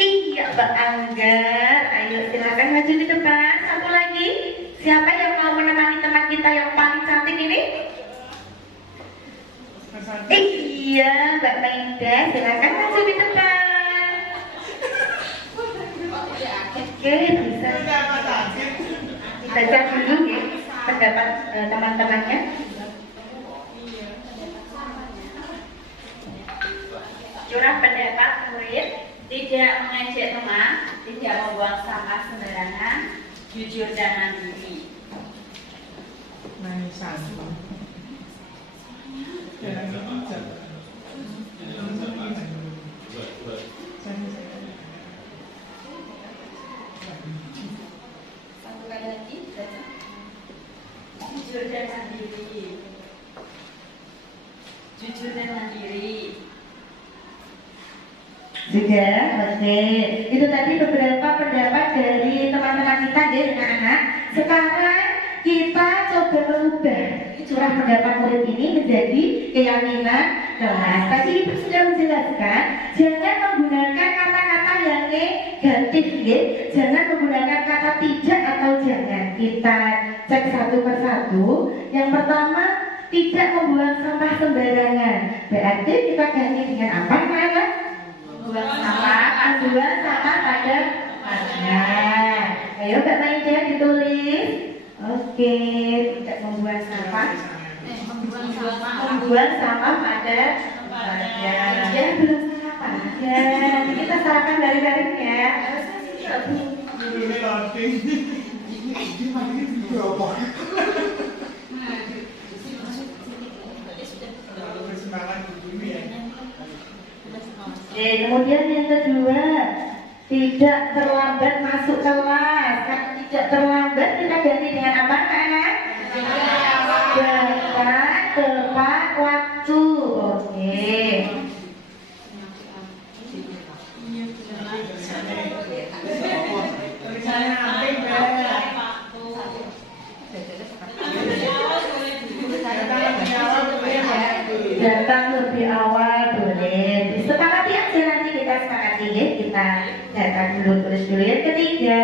Iya Mbak Anggar, ayo silakan maju ke depan. Satu lagi, siapa yang mau menemani teman kita yang paling cantik ini? Iya Mbak Maida, silakan maju ke depan. Oke, bisa kita cek dulu ya pendapat teman-temannya. curah pendapat murid, tidak mengejek teman, tidak membuang sampah sembarangan, jujur dan mandiri. Manisan. Satu kali lagi, jujur dan mandiri. Jujur dan mandiri. Sudah, oke. Itu tadi beberapa pendapat dari teman-teman kita ya, anak-anak. Sekarang kita coba merubah curah pendapat murid ini menjadi keyakinan kelas. Tadi Ibu sudah menjelaskan, jangan menggunakan kata-kata yang negatif, ya. Jangan menggunakan kata tidak atau jangan. Kita cek satu persatu. Yang pertama, tidak membuang sampah sembarangan. Berarti kita ganti dengan apa, Nana? Membuang sampah. Membuang sampah pada tempatnya. Ayo Mbak Maida ditulis. Oke, tidak membuang sampah. Membuang sampah pada tempatnya. Ya belum sampah. Ya, nanti kita sarapan bareng-bareng ya. Ini loading. Ini lagi berapa? Persembahan dulu ya. Oke, kemudian yang kedua, tidak terlambat masuk kelas. Kalau tidak terlambat kita ganti dengan apa, anak? Datang tepat waktu. Oke. Tulisannya apik, Mbak. Datang lebih awal boleh. Sepakati aja, nanti kita sepakati ya. Kita datang dulu, tulis dulu. Yang ketiga,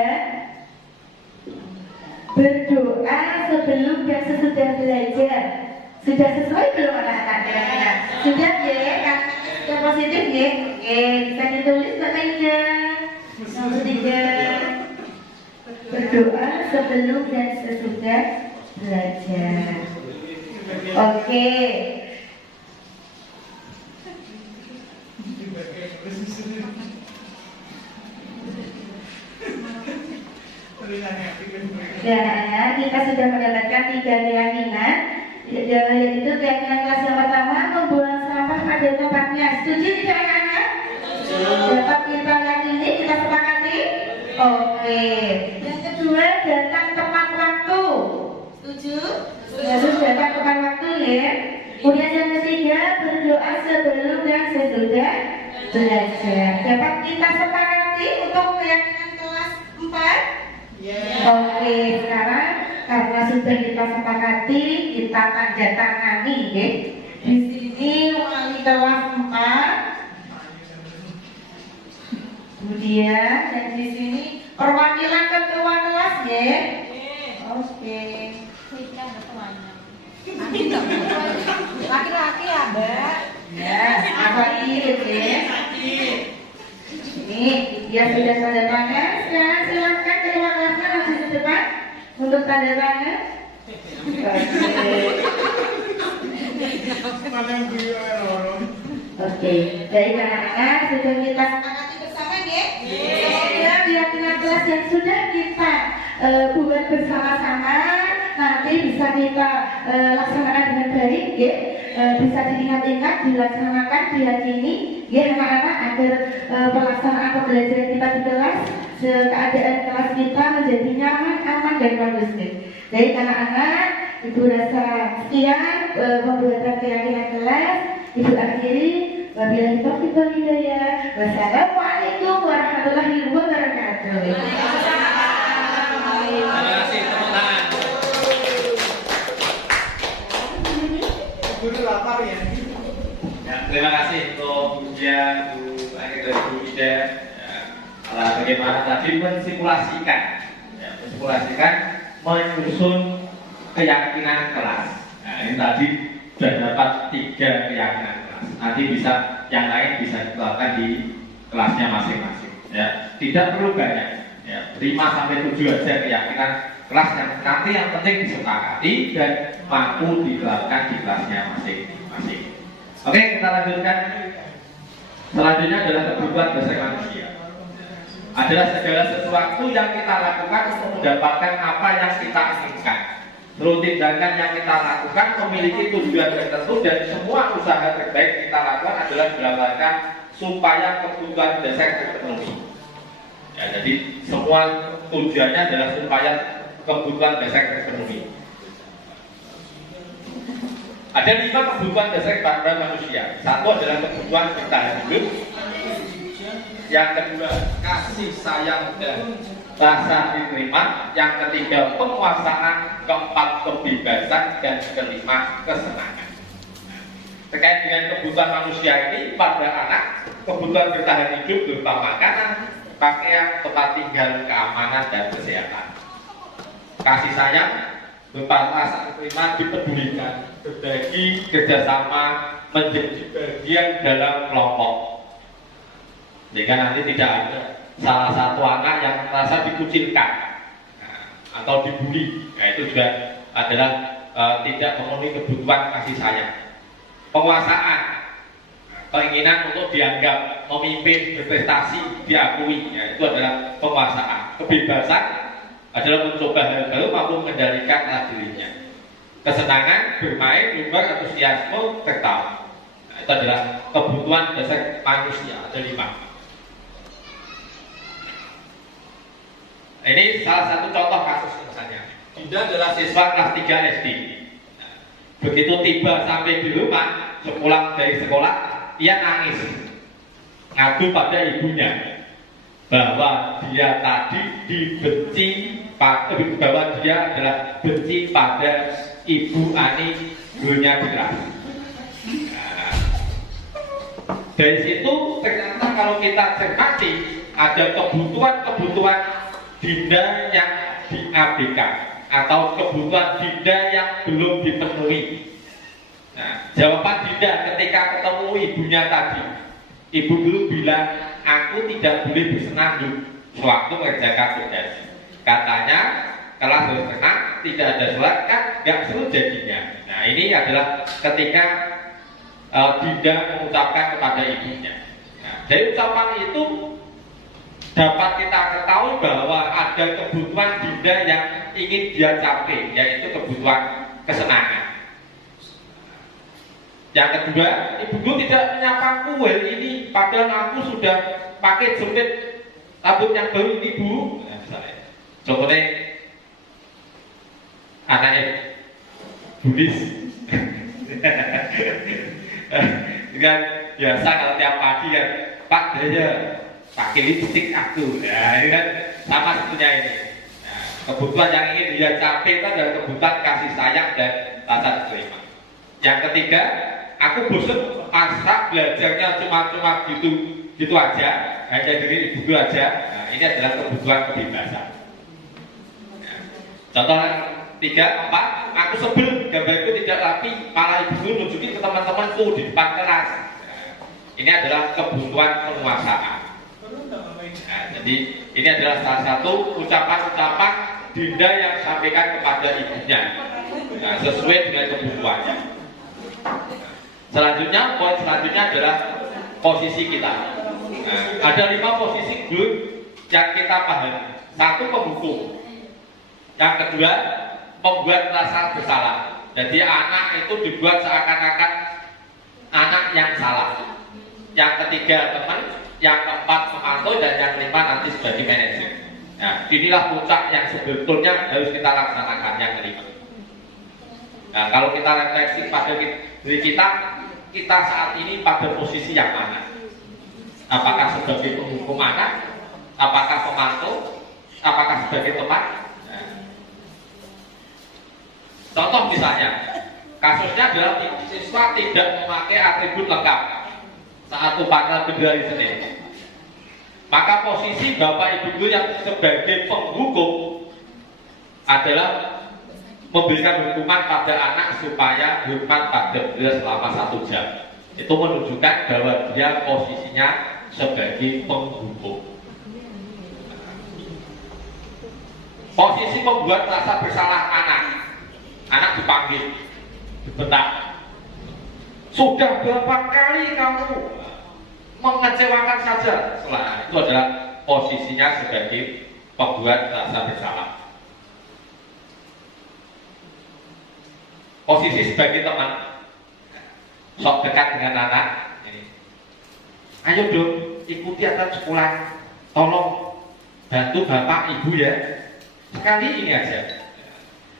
berdoa sebelum dan sesudah belajar. Sudah sesuai belum anak-anak? Sudah ya, kan? Yang positif ya. Oke, bisa ditulis Mbak Maida. Yang ketiga, berdoa sebelum dan sesudah belajar. Oke. Dan kita sudah mendapatkan 3 keyakinan, yaitu keyakinan kelas yang pertama, membuang sampah pada tempatnya. Setuju tidak anak-anak? Dapat kita yakini, kita sepakati? Oke. Yang kedua, datang tepat waktu. Setuju? Harus datang tepat waktu ya. Kemudian yang ketiga, berdoa sebelum dan sesudah belajar. Dapat kita sepakati untuk keyakinan kelas 4? Oke, sekarang karena sudah kita sepakati, kita tanda tangani ya. Di sini wali kelas 4. Kemudian dan di sini perwakilan ketua kelas ya. Oke. Laki-laki ya, Mbak. Ya, apa ini ya? Ini dia sudah tanda tangan. Sekarang silakan ketua kelasnya langsung ke depan untuk tanda tangan. Oke, baik anak-anak, sudah kita sepakati bersama ya. Semoga keyakinan kelas yang sudah kita buat bersama-sama nanti bisa kita laksanakan dengan baik ya. Bisa diingat-ingat, dilaksanakan, diyakini ya anak-anak, agar pelaksanaan pembelajaran kita di kelas, keadaan kelas kita menjadi nyaman, aman dan kondusif. Baik anak-anak, Ibu rasa sekian pembuatan keyakinan kelas. Ibu akhiri, wabillahi taufiq wal hidayah. Wassalamualaikum warahmatullahi wabarakatuh. Terima kasih, tepuk tangan. Guru lapar ya. Ya, terima kasih untuk ujian Bu Akhir dari Bu Ida. Bagaimana tadi mensimulasikan, menyusun keyakinan kelas. Nah, ini tadi sudah dapat 3 keyakinan kelas. Nanti bisa yang lain bisa diterapkan di kelasnya masing-masing. Ya, tidak perlu banyak. Ya, 5 sampai 7 aja keyakinan kelas yang nanti yang penting disepakati dan mampu diterapkan di kelasnya masing-masing. Oke, kita lanjutkan. Selanjutnya adalah kebutuhan dasar manusia. Adalah segala sesuatu yang kita lakukan untuk mendapatkan apa yang kita inginkan. Seluruh tindakan yang kita lakukan memiliki tujuan tertentu dan semua usaha terbaik kita lakukan adalah dilakukan supaya kebutuhan dasar terpenuhi. Ya, jadi semua tujuannya adalah supaya kebutuhan dasar terpenuhi. Ada 5 kebutuhan dasar pada manusia. Satu adalah kebutuhan bertahan hidup. Yang kedua, kasih sayang dan rasa diterima. Yang ketiga, penguasaan. Keempat, kebebasan. Dan kelima, kesenangan. Terkait dengan kebutuhan manusia ini pada anak, kebutuhan bertahan hidup berupa makanan, pakaian, tempat tinggal, keamanan, dan kesehatan. Kasih sayang berupa rasa diterima, dipedulikan, berbagi, kerjasama, menjadi bagian dalam kelompok. Sehingga nanti tidak ada salah satu anak yang merasa dikucilkan atau dibully. Nah, itu juga adalah tidak memenuhi kebutuhan kasih sayang. Penguasaan, keinginan untuk dianggap memimpin, berprestasi, diakui, ya, itu adalah penguasaan. Kebebasan adalah mencoba hal baru maupun mengendalikan dirinya. Kesenangan, bermain, lumba, antusiasme, tertawa. Nah, itu adalah kebutuhan dasar manusia. Ada 5. Ini salah satu contoh kasus misalnya. Dinda adalah siswa kelas 3 SD. Nah, begitu tiba sampai di rumah, sepulang dari sekolah, ia nangis, ngadu pada ibunya bahwa dia tadi dibenci, bahwa dia adalah benci pada Ibu Ani, gurunya kelas. Nah, dari situ ternyata kalau kita cermati ada kebutuhan Dinda yang diabaikan atau kebutuhan Dinda yang belum dipenuhi. Nah, jawaban Dinda ketika ketemu ibunya tadi, ibu dulu bilang, aku tidak boleh bersenandung sewaktu mengerjakan tugas. Katanya, kalau harus senang, tidak ada surat kan, nggak seru jadinya. Nah, ini adalah ketika Dinda mengucapkan kepada ibunya. Nah, dari ucapan itu dapat kita ketahui bahwa ada kebutuhan Dinda yang ingin dia capai, yaitu kebutuhan kesenangan. Yang kedua, ibuku tidak menyapaku hari ini, padahal aku sudah pakai jepit rambut yang baru ini, Bu. Nah, misalnya, contohnya anaknya Bulis. Dengan biasa kalau tiap pagi kan, Pak Daya pakai lipstik aku. Nah, ini kan sama sebetulnya ini. Nah, kebutuhan yang ingin dia capai itu adalah kebutuhan kasih sayang dan rasa terima. Yang ketiga, aku bosan masa belajarnya cuma gitu aja, hanya dengan ibu aja. Nah, ini adalah kebutuhan kebebasan. Nah, contoh 3, 4, aku sebel gambarku tidak rapi, malah ibu nunjukin ke teman-temanku di depan kelas. Nah, ini adalah kebutuhan penguasaan. Nah, jadi ini adalah salah satu ucapan-ucapan Dinda yang disampaikan kepada ibunya, nah, sesuai dengan kebutuhannya. Selanjutnya, poin selanjutnya adalah posisi kita. Nah, ada 5 posisi dulu yang kita pahami. 1, pemhukum. Yang kedua, membuat rasa bersalah. Jadi anak itu dibuat seakan-akan anak yang salah. Yang ketiga, teman. Yang keempat, pemantau. Dan yang kelima nanti sebagai manajer. Nah, inilah puncak yang sebetulnya harus kita laksanakan, yang kelima. Nah, kalau kita refleksi pada diri kita saat ini pada posisi yang mana? Apakah sebagai penghukum anak? Apakah pemantau? Apakah sebagai teman? Nah, contoh misalnya, kasusnya adalah siswa tidak memakai atribut lengkap saat upacara bendera hari Senin. Maka posisi Bapak Ibu guru yang sebagai penghukum adalah memberikan hukuman pada anak supaya hormat pada bendera selama 1 jam. Itu menunjukkan bahwa dia posisinya sebagai penghukum. Posisi membuat rasa bersalah anak dipanggil, dibentak. Sudah berapa kali kamu mengecewakan saja. Nah, itu adalah posisinya sebagai pembuat rasa bersalah. Posisi sebagai teman, sok dekat dengan anak. Ayo dong, ikuti aturan sekolah. Tolong bantu bapak ibu ya. Sekali ini aja.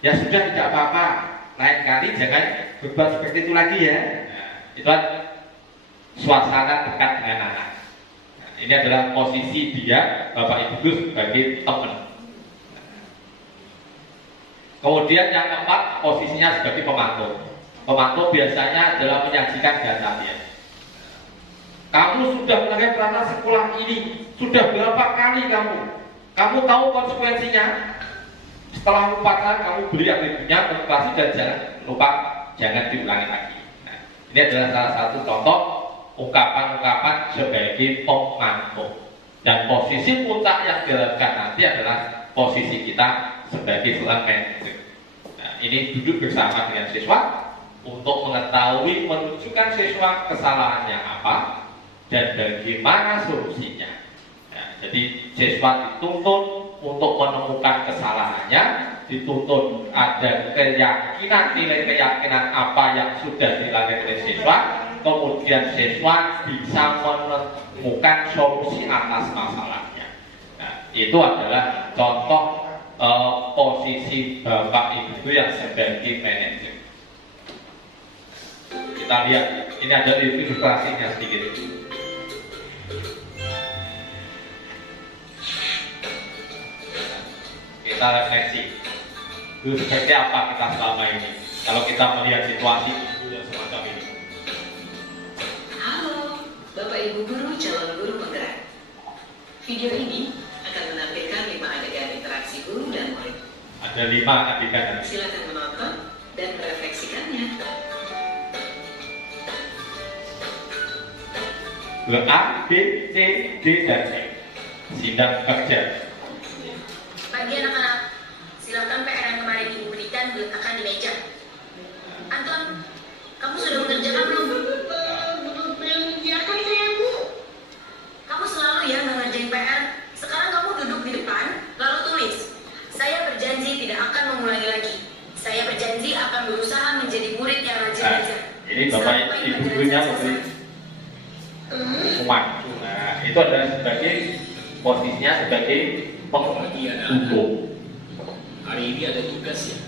Ya sudah, tidak apa-apa. Lain kali jangan berbuat seperti itu lagi ya. Itu kan suasana dekat dengan anak. Nah, ini adalah posisi dia, bapak ibu sebagai teman. Kemudian yang keempat, posisinya sebagai pemantau. Pemantau biasanya adalah menyajikan datanya. Kamu sudah melanggar peraturan sekolah ini, sudah berapa kali kamu? Kamu tahu konsekuensinya? Setelah upacara kamu beri atributnya, konsentrasi dan jangan lupa, jangan diulangi lagi. Nah, ini adalah salah satu contoh ungkapan-ungkapan sebagai pemantau. Dan posisi puncak yang dilakukan nanti adalah posisi kita sebagai seorang manajer. Nah, ini duduk bersama dengan siswa untuk mengetahui, menunjukkan siswa kesalahannya apa dan bagaimana solusinya. Nah, jadi siswa dituntut untuk menemukan kesalahannya, dituntut ada keyakinan, nilai keyakinan apa yang sudah dilanggar oleh siswa, kemudian siswa bisa menemukan solusi atas masalahnya. Nah, itu adalah contoh posisi bapak ibu yang sebagai manajer. Kita lihat, ini ada ilustrasinya sedikit. Kita refleksi, itu seperti apa kita selama ini kalau kita melihat situasi yang semacam ini. Halo, Bapak Ibu Guru calon guru penggerak. Video ini akan menampilkan 5 adegan interaksi guru dan murid. Ada 5 adegan. Silakan menonton dan merefleksikannya. A, B, C, D, dan E. Sidang kerja. Pagi anak-anak, silakan PR yang kemarin Ibu berikan diletakkan di meja. Anton, kamu sudah mengerjakan belum? Belum mengerjakan saya, Bu. Kamu selalu ya ngerjain PR. Sekarang kamu duduk di depan, lalu tulis. Saya berjanji tidak akan mengulangi lagi. Saya berjanji akan berusaha menjadi murid yang rajin belajar. Ini Bapak Ibu gurunya memberi hukuman. Nah, itu adalah sebagai posisinya sebagai penghukum. Hari ini ada tugas ya.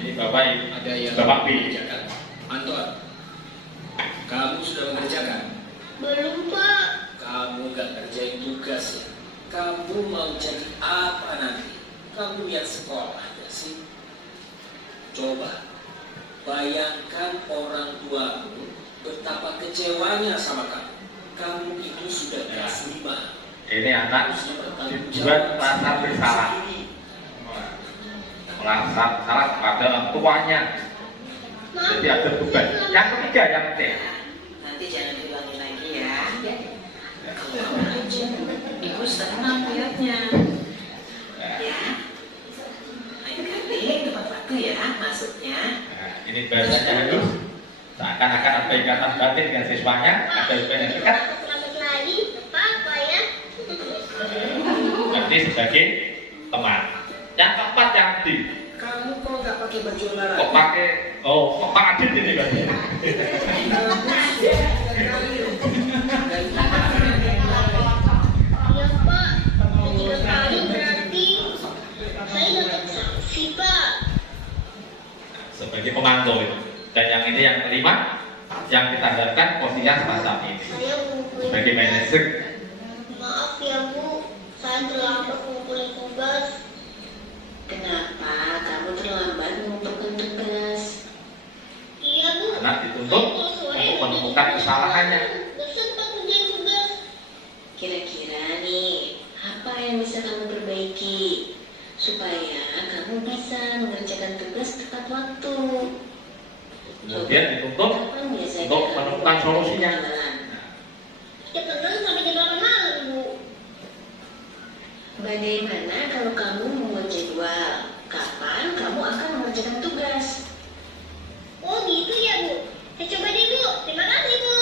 Ini Bapak Ada yang Bapak B. mengerjakan. Anton, kamu sudah mengerjakan? Belum, Pak. Kamu gak kerjain tugas ya. Kamu mau jadi apa nanti? Kamu lihat sekolah gak sih? Coba bayangkan orang tuamu betapa kecewanya sama kamu. Kamu itu sudah kelas 5. Ini anak dibuat merasa bersalah, merasa bersalah kepada orang tuanya. Jadi ada beban. Yang ketiga, yang ketiga. Nanti jangan diulangi lagi ya. Kalau kamu rajin, Ibu senang lihatnya. Ya. Lain kali tepat waktu ya masuknya. Nah, ini bahasanya halus. Seakan-akan ada ikatan batin dengan siswanya, ada hubungan yang dekat. Nanti sebagai teman. Yang keempat, yang D. Kamu kok gak pakai baju olahraga? Kok pakai? Oh, kok Pak Adit ini Pak? Ya Pak, 3 kali berarti saya dapat sanksi Pak. Sebagai pemantau itu. Dan yang ini yang kelima, yang kita harapkan posisinya semacam ini. Saya ngumpulin Sebagai manajer. Maaf ya Bu, saya terlambat ngumpulin tugas. Kenapa kamu terlambat mengumpulkan tugas? Iya Bu. Anak dituntut untuk menemukan kesalahannya. Gak sempat ngerjain tugas. Kira-kira nih, apa yang bisa kamu perbaiki supaya kamu bisa mengerjakan tugas tepat waktu? Kemudian dituntut Kapan biasanya untuk kamu menemukan solusinya. pengenalan? Ya tenang sampai jam 8 malam Bu. Bagaimana kalau kamu membuat jadwal? Kapan kamu akan mengerjakan tugas? Oh gitu ya Bu. Saya coba deh Bu. Terima kasih Bu.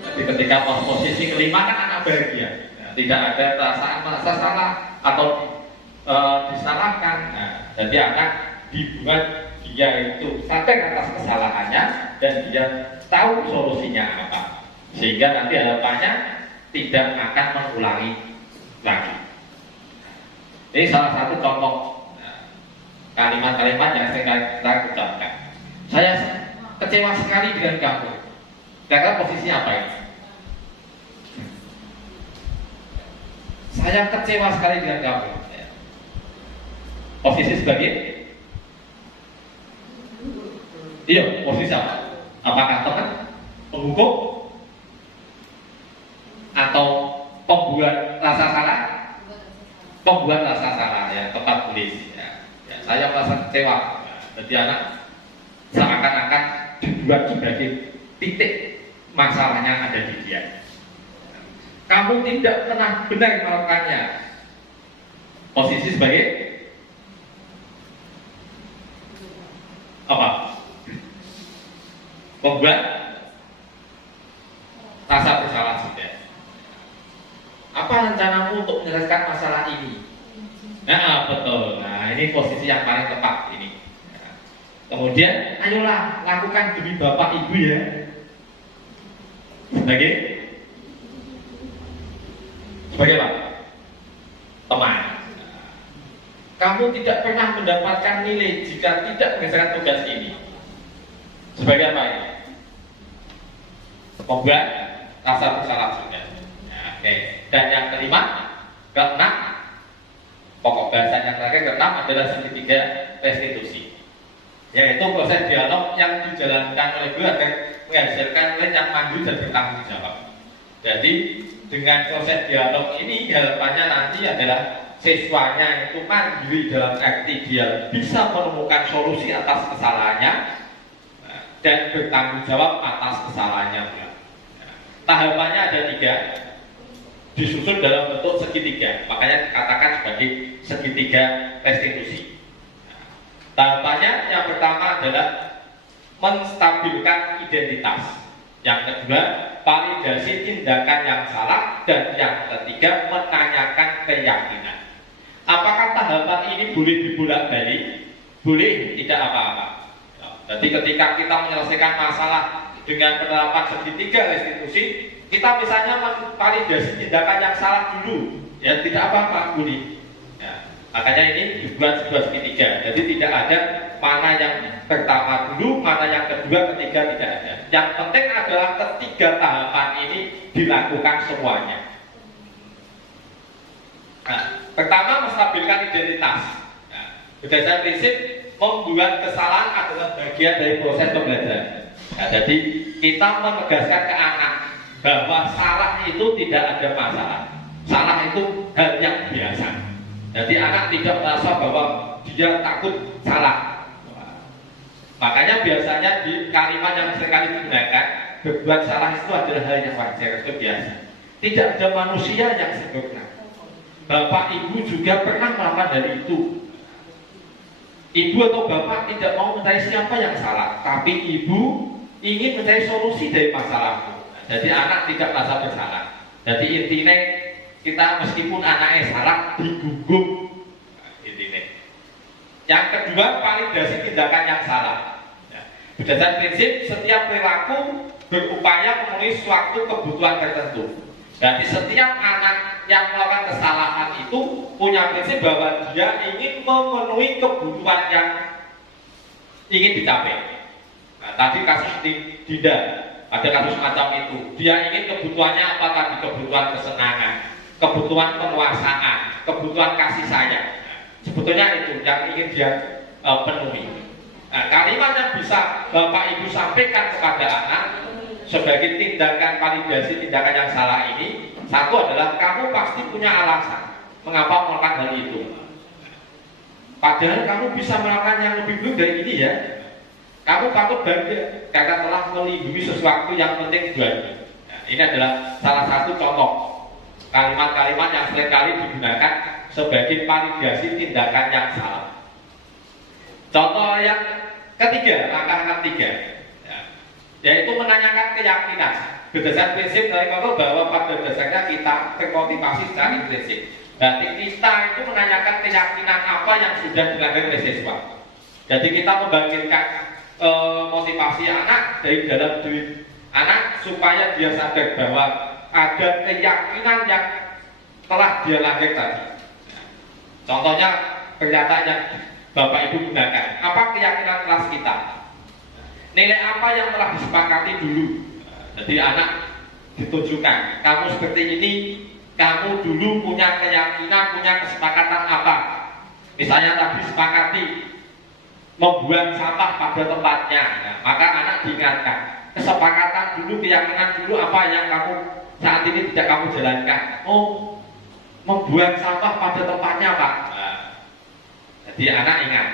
Jadi ketika Ketika posisi kelima kan anak bahagia, nah, tidak ada perasaan merasa salah atau disalahkan. Nah, jadi anak dibuat dia itu sadar atas kesalahannya dan dia tahu solusinya apa, sehingga nanti harapannya tidak akan mengulangi lagi. Ini salah satu contoh kalimat-kalimat yang saya ucapkan. Saya kecewa sekali dengan kamu. Kira-kira posisinya apa ini? Saya kecewa sekali dengan kamu. Posisi sebagai? Iya, posisi apa? Apakah teman, penghukum, atau pembuat rasa salah? Pembuat rasa salah, ya, tepat tulis. Ya, saya merasa kecewa. Jadi anak seakan-akan dibuat sebagai titik masalahnya ada di dia. Kamu tidak pernah benar melakukannya. Posisi sebagai apa? Membuat rasa bersalah sudah. Apa rencanamu untuk menyelesaikan masalah ini? Nah, betul. Nah, ini posisi yang paling tepat ini. Nah, kemudian, ayolah lakukan demi bapak ibu ya. Sebagai apa? Teman. Kamu tidak pernah mendapatkan nilai jika tidak mengerjakan tugas ini. Sebagai apa ini? Membuat rasa bersalah sudah. Nah, oke. Dan yang kelima, keenam, pokok bahasa yang terakhir keenam adalah segitiga restitusi, yaitu proses dialog yang dijalankan oleh guru agar menghasilkan nilai yang mandiri dan bertanggung jawab. Jadi dengan proses dialog ini harapannya nanti adalah siswanya itu mandiri dalam arti dia bisa menemukan solusi atas kesalahannya dan bertanggung jawab atas kesalahannya. Tahapannya ada 3, disusun dalam bentuk segitiga, makanya dikatakan sebagai segitiga restitusi. Tahapannya yang pertama adalah menstabilkan identitas, yang kedua validasi tindakan yang salah, dan yang ketiga menanyakan keyakinan. Apakah tahapan ini boleh dibolak-balik? Boleh, tidak apa-apa. Jadi ketika kita menyelesaikan masalah dengan penerapan segitiga restitusi, kita misalnya memvalidasi tindakan yang salah dulu, ya tidak apa-apa, boleh. Ya, makanya ini dibuat sebuah segitiga. Jadi tidak ada mana yang pertama dulu, mana yang kedua, ketiga, tidak ada. Yang penting adalah ketiga tahapan ini dilakukan semuanya. Nah, pertama menstabilkan identitas. Nah, berdasarkan prinsip membuat kesalahan adalah bagian dari proses pembelajaran. Nah, jadi kita menegaskan ke anak bahwa salah itu tidak ada masalah. Salah itu hal yang biasa. Jadi anak tidak merasa bahwa dia takut salah. Makanya biasanya di kalimat yang seringkali digunakan, berbuat salah itu adalah hal yang wajar, itu biasa. Tidak ada manusia yang sempurna. Bapak ibu juga pernah melakukan hal itu. Ibu atau bapak tidak mau mencari siapa yang salah, tapi ibu ingin mencari solusi dari masalahmu. Jadi anak tidak merasa bersalah. Jadi intinya kita meskipun anaknya salah digugung. Intinya. Yang kedua, validasi tindakan yang salah. Berdasarkan prinsip setiap perilaku berupaya memenuhi suatu kebutuhan tertentu. Jadi setiap anak yang melakukan kesalahan itu punya prinsip bahwa dia ingin memenuhi kebutuhan yang ingin dicapai. Nah, tadi kasus Dinda, ada kasus macam itu. Dia ingin kebutuhannya apa tadi? Kebutuhan kesenangan, kebutuhan penguasaan, kebutuhan kasih sayang. Sebetulnya itu yang ingin dia penuhi. Nah, kalimat yang bisa Bapak Ibu sampaikan kepada anak sebagai tindakan validasi tindakan yang salah ini, satu adalah kamu pasti punya alasan mengapa melakukan hal itu. Padahal kamu bisa melakukan yang lebih baik dari ini ya. Kamu patut bangga karena telah melindungi sesuatu yang penting buatmu. Nah, ini adalah salah satu contoh kalimat-kalimat yang seringkali digunakan sebagai validasi tindakan yang salah. Contoh yang ketiga, langkah ketiga, ya, yaitu menanyakan keyakinan. berdasarkan prinsip dari Koko bahwa pada dasarnya kita termotivasi secara intrinsik. Berarti kita itu menanyakan keyakinan apa yang sudah dilanggar oleh siswa. Jadi kita membangkitkan motivasi anak dari dalam diri anak supaya dia sadar bahwa ada keyakinan yang telah dia lahir tadi. Contohnya pernyataan yang Bapak Ibu gunakan, apa keyakinan kelas kita? Nilai apa yang telah disepakati dulu? Jadi anak ditunjukkan, kamu seperti ini, kamu dulu punya keyakinan, punya kesepakatan apa? Misalnya tadi sepakati membuang sampah pada tempatnya, nah, maka anak diingatkan, kesepakatan dulu, keyakinan dulu apa yang kamu saat ini tidak kamu jalankan. Oh, membuang sampah pada tempatnya Pak. Nah, jadi anak ingat.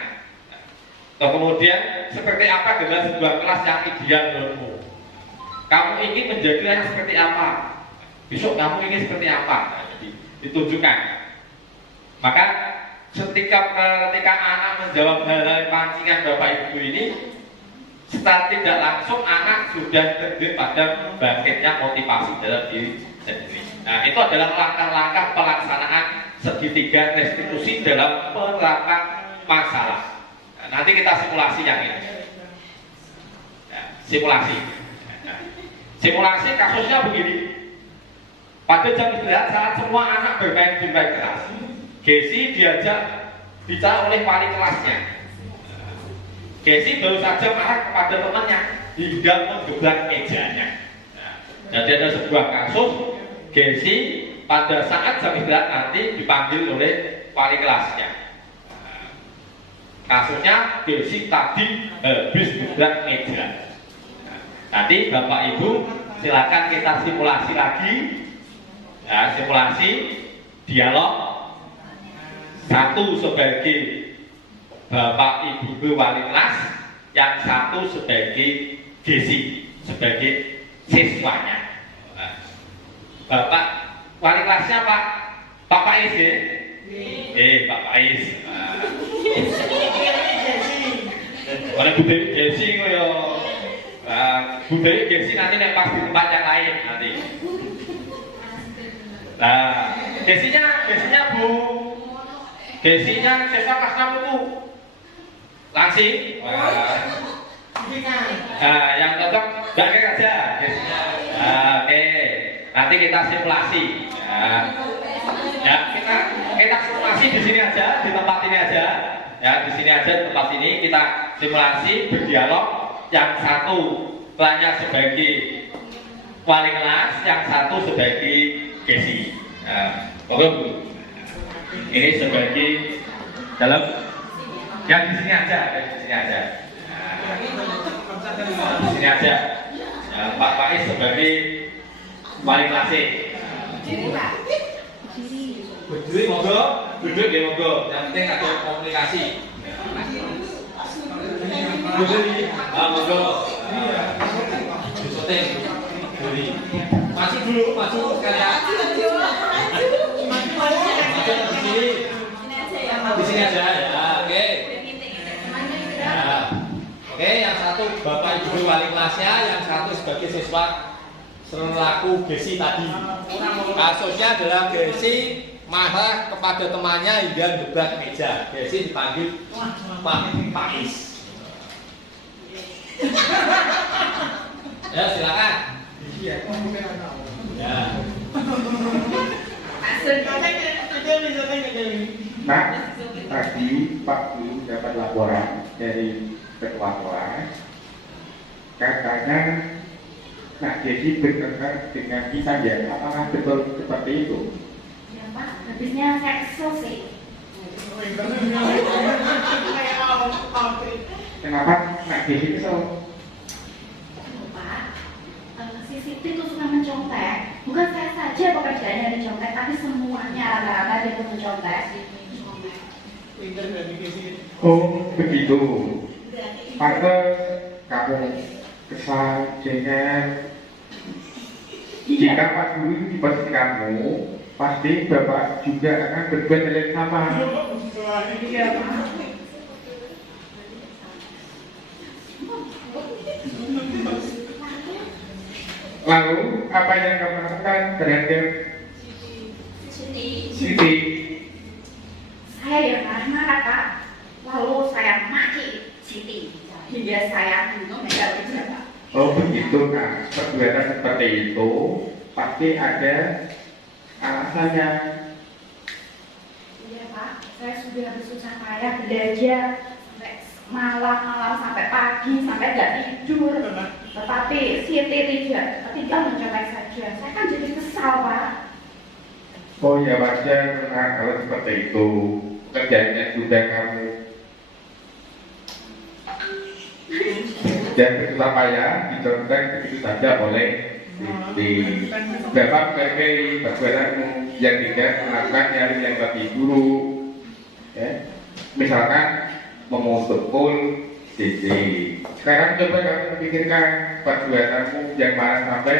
Nah, kemudian seperti apa dengan sebuah kelas yang ideal menurutmu? Kamu ingin menjadi yang seperti apa? Besok kamu ingin seperti apa? Nah, jadi ditunjukkan. Maka ketika anak menjawab hal-hal pancingan Bapak Ibu ini, secara tidak langsung anak sudah terjun pada bangkitnya motivasi dalam diri sendiri. Nah, itu adalah langkah-langkah pelaksanaan segitiga restitusi dalam penerapan masalah. Nah, nanti kita simulasi yang ini. Nah, simulasi. Nah, simulasi kasusnya begini. Pada jam istirahat saat semua anak bermain di luar kelas, Gesi diajak bicara oleh wali kelasnya. Gesi baru saja marah kepada temannya hingga menggebrak mejanya. Nah, jadi ada sebuah kasus Gesi pada saat jam istirahat nanti dipanggil oleh wali kelasnya. Nah, kasusnya Gesi tadi habis gebrak meja. Nah, nanti Bapak Ibu silakan kita simulasi lagi. Ya, simulasi dialog. Satu sebagai Bapak Ibu guru wali kelas, yang satu sebagai Gesi, sebagai siswanya. Bapak wali kelasnya Pak Faiz ya? Pak Faiz. Oleh Bu Dewi Gesi yo. Bu Dewi Gesi nanti nek pas di tempat yang lain nanti. Nah, Gesinya Bu. Gesinya siswa kelas 6 itu langsing. Yang cocok gak kayak aja Gesinya. Oke, nanti kita simulasi. Ya, kita simulasi di sini aja, di tempat ini aja. Ya, di sini aja, di tempat ini kita simulasi berdialog. Yang satu perannya sebagai wali kelas, yang satu sebagai Gesi. Oke Bu. Ini sebagai dalam yang di sini aja, di sini aja. Di sini aja. Pak Faiz sebagai wali kelas. Berdiri monggo, duduk ya monggo. Yang penting ada komunikasi. Berdiri, monggo. Syuting, berdiri. Maju dulu, maju sekalian. Di sini aja ya, oke. Nah, oke, yang satu Bapak Ibu wali kelasnya, yang satu sebagai siswa selaku Gesi tadi. Kasusnya adalah Gesi marah kepada temannya hingga gebrak meja. Gesi dipanggil Pak Faiz. Ya, silakan. Ya. Nah, tadi Pak Guru dapat laporan dari ketua kelas, katanya Nak Gesi bertengkar dengan kita ya, apakah betul seperti itu? Ya Pak, habisnya seksual sih. Kenapa Nak Gesi kesel? Pak, si Siti itu suka mencontek. Bukan saya saja pekerjaannya yang mencontek, tapi semuanya rata-rata dia itu mencontek. Oh, begitu. Pantes kamu kesal, jengkel. Jika Pak Guru itu di posisi kamu, pasti Bapak juga akan berbuat hal yang sama. Iya Pak. Lalu apa yang kamu lakukan terhadap Siti? Saya marah-marah Pak. Lalu saya maki Siti hingga saya bunuh meja meja Pak. Oh begitu, nah perbuatan seperti itu pasti ada alasannya. Iya Pak, saya sudah bersusah payah belajar sampai malam-malam sampai pagi sampai nggak tidur. Tetapi Siti tidak, tinggal mencolek saja. Saya kan jadi kesal Pak. Oh ya wajar, nah kalau seperti itu kerjanya sudah kamu dan bersusah payah dicontek begitu saja oleh Siti. Bapak sebagai perbuatanmu yang tidak melakukan nyari yang lebih dulu, ya. Misalkan memukul Siti. Sekarang coba kamu memikirkan perbuatanmu yang mana sampai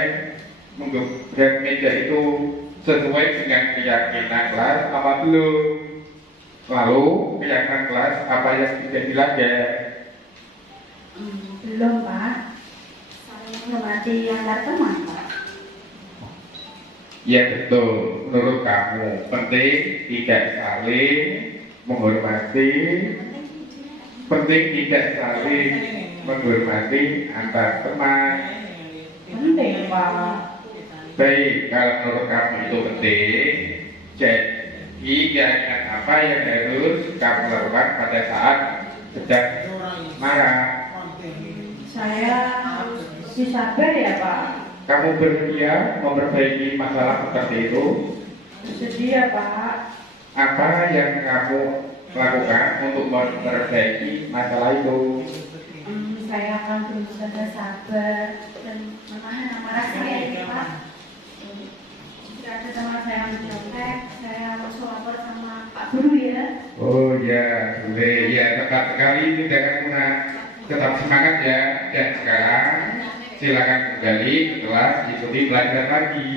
menggebrak meja itu sesuai dengan keyakinan kelas apa belum? Lalu keyakinan kelas apa yang tidak dilanggar? Belum Pak. Saya menghormati antar teman Pak. Ya betul, menurut kamu penting tidak saling menghormati, penting tidak saling menghormati antar teman. Penting Pak. Baik, kalau menurut kamu itu penting, jadi keyakinan apa yang harus kamu lakukan pada saat sedang marah? Saya harus lebih sabar ya Pak. Kamu bersedia memperbaiki masalah seperti itu? Bersedia Pak. Apa yang kamu lakukan untuk memperbaiki masalah itu? Saya akan berusaha sabar dan menahan amarah saya ini Pak. Jika ada teman saya yang mencontek, saya langsung lapor sama Pak Guru ya. Oh ya, boleh ya, tepat sekali tindakan Muna. Tetap semangat ya, dan sekarang silakan kembali setelah ikuti pelajaran lagi.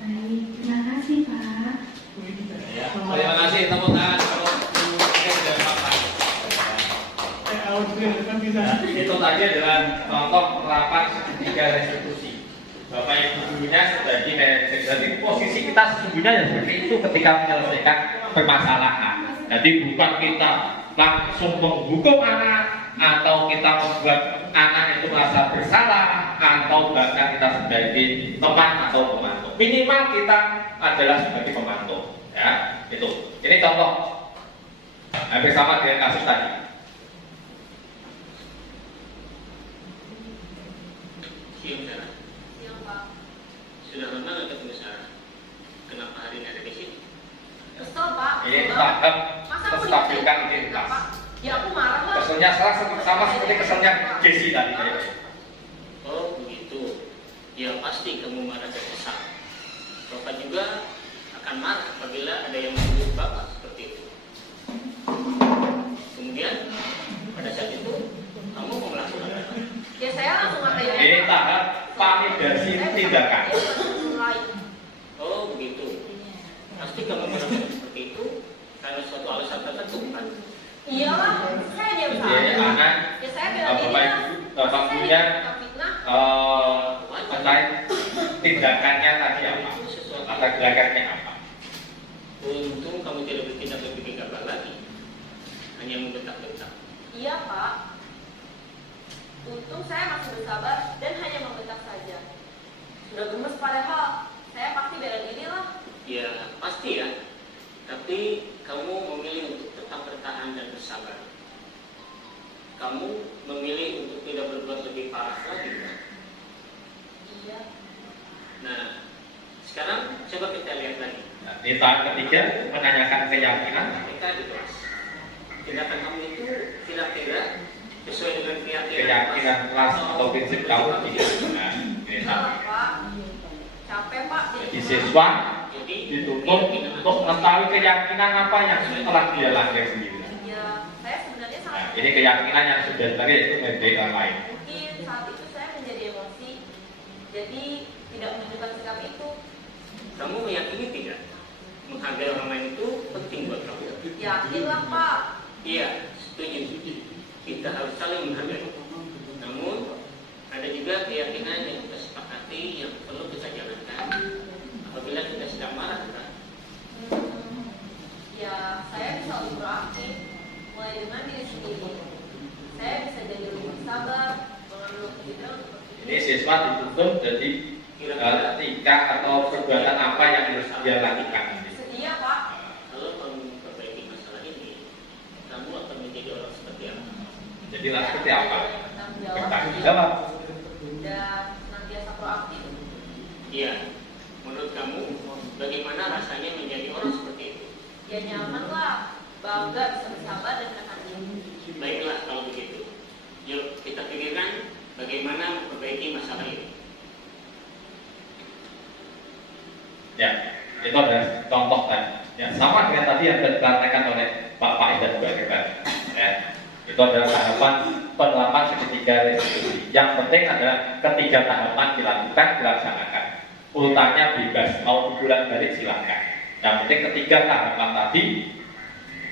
Baik, terima kasih Pak. Terima kasih, tepuk tangan. Itu tadi adalah contoh rapat segitiga restitusi. Bapak Ibu gurunya sebagai manajer. Jadi posisi kita sesungguhnya yang seperti itu ketika menyelesaikan permasalahan. Jadi bukan kita langsung menghukum anak atau kita membuat anak itu merasa bersalah atau bahkan kita sebagai teman atau pemantau. Minimal kita adalah sebagai pemantau. Ya, itu. Ini contoh hampir sama dengan kasus tadi. Siang Sarah. Siang Pak. Sudah lama nggak ketemu Sarah? Kenapa hari ini ada di sini? Kesel Pak. Ini tahap menstabilkan identitas. Ya aku marah lah. Keselnya sama seperti keselnya Jesse tadi. Oh begitu. Ya pasti kamu marah dan kesal. Bapak juga akan marah apabila ada yang menuduh Bapak seperti itu. Kemudian pada saat itu kamu mau melakukan apa? Ya saya langsung ngatain. Ini tahap validasi tindakan. Oh begitu. Pasti kamu melakukan seperti itu karena suatu alasan tertentu kan? Iyalah, saya diam saja. Jadi anak, Ya saya bela diri lah. bapak punya terkait tindakannya tadi apa? Atau gerakannya apa? Untung kamu tidak bertindak lebih gegabah lagi, hanya membentak-bentak. Iya Pak. Untung saya masih bersabar dan hanya membentak saja. Sudah gemes padahal saya pasti bela diri lah. Ya pasti ya. Tapi kamu memilih untuk tetap bertahan dan bersabar. Kamu memilih untuk tidak berbuat lebih parah lagi kan? Iya. Nah, sekarang coba kita lihat lagi. Nah, di tahap ketiga menanyakan keyakinan. Kita di kelas. Tindakan kamu itu tidak sesuai dengan Keyakinan kelas atau prinsip kamu tidak. Nah, ini tahap. Pak. Capek Pak. Jadi siswa dituntut untuk mengetahui keyakinan apa yang telah dia langgar sendiri. Ya, saya sebenarnya sangat. Nah, ini keyakinan yang sudah tadi itu menjadi orang lain. Mungkin saat itu saya menjadi emosi, jadi tidak menunjukkan sikap itu. Kamu meyakini tidak? Menghargai orang lain itu penting buat kamu. Yakinlah Pak. Iya, setuju. Kita harus saling menghargai. Namun ada juga keyakinan yang kita sepakati. berarti yang perlu kita jalankan apabila kita sedang marah, kan? Ya, saya bisa lebih proaktif, mulai dengan diri sendiri. Saya bisa jadi lebih sabar, mengambil kebijakan untuk Ini siswa dituntut jadi tingkah atau perbuatan apa yang harus dia lakukan. sedia, Pak. Kalau kamu memperbaiki masalah ini, kamu akan menjadi orang seperti apa? Jadilah seperti apa? Bertanggung Bertanggung jawab. dan senantiasa proaktif. Iya, menurut kamu bagaimana rasanya menjadi orang seperti itu? Ya nyaman lah, bangga bisa bersabar dan menekan diri. Baiklah kalau begitu. Yuk kita pikirkan bagaimana memperbaiki masalah ini. Ya, itu adalah contoh kan. Ya, sama dengan tadi yang diterangkan oleh Pak Faiz dan juga kita. Ya, itu adalah tahapan penerapan segitiga restitusi. Yang penting adalah ketiga tahapan dilakukan, dilaksanakan. Urutannya bebas, mau bulan balik silakan. Yang penting ketiga tahapan tadi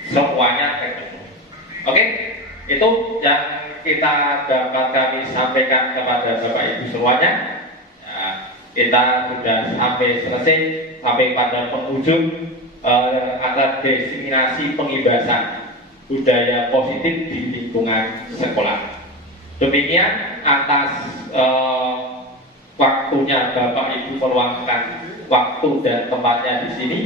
semuanya terpenuhi. Oke, itu yang kita dapat kami sampaikan kepada Bapak Ibu semuanya. Ya, kita sudah sampai selesai, sampai pada penghujung akan diseminasi pengibasan budaya positif di lingkungan sekolah. Demikian atas waktunya Bapak Ibu meluangkan waktu dan tempatnya di sini.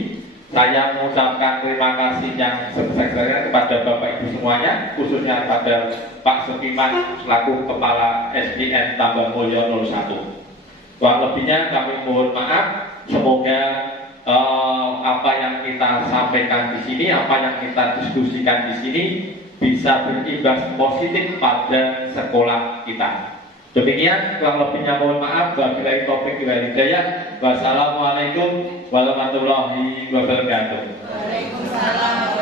Saya mengucapkan terima kasih yang sebesar-besarnya kepada Bapak Ibu semuanya, khususnya pada Pak Sukiman selaku Kepala SDN Tambang Mulyo 01. Kurang lebihnya kami mohon maaf. Semoga apa yang kita sampaikan di sini, apa yang kita diskusikan di sini bisa berimbas positif pada sekolah kita. Demikian, kurang lebihnya mohon maaf. Wabillahi taufiq wal hidayah. Wassalamualaikum warahmatullahi wabarakatuh. Waalaikumsalam.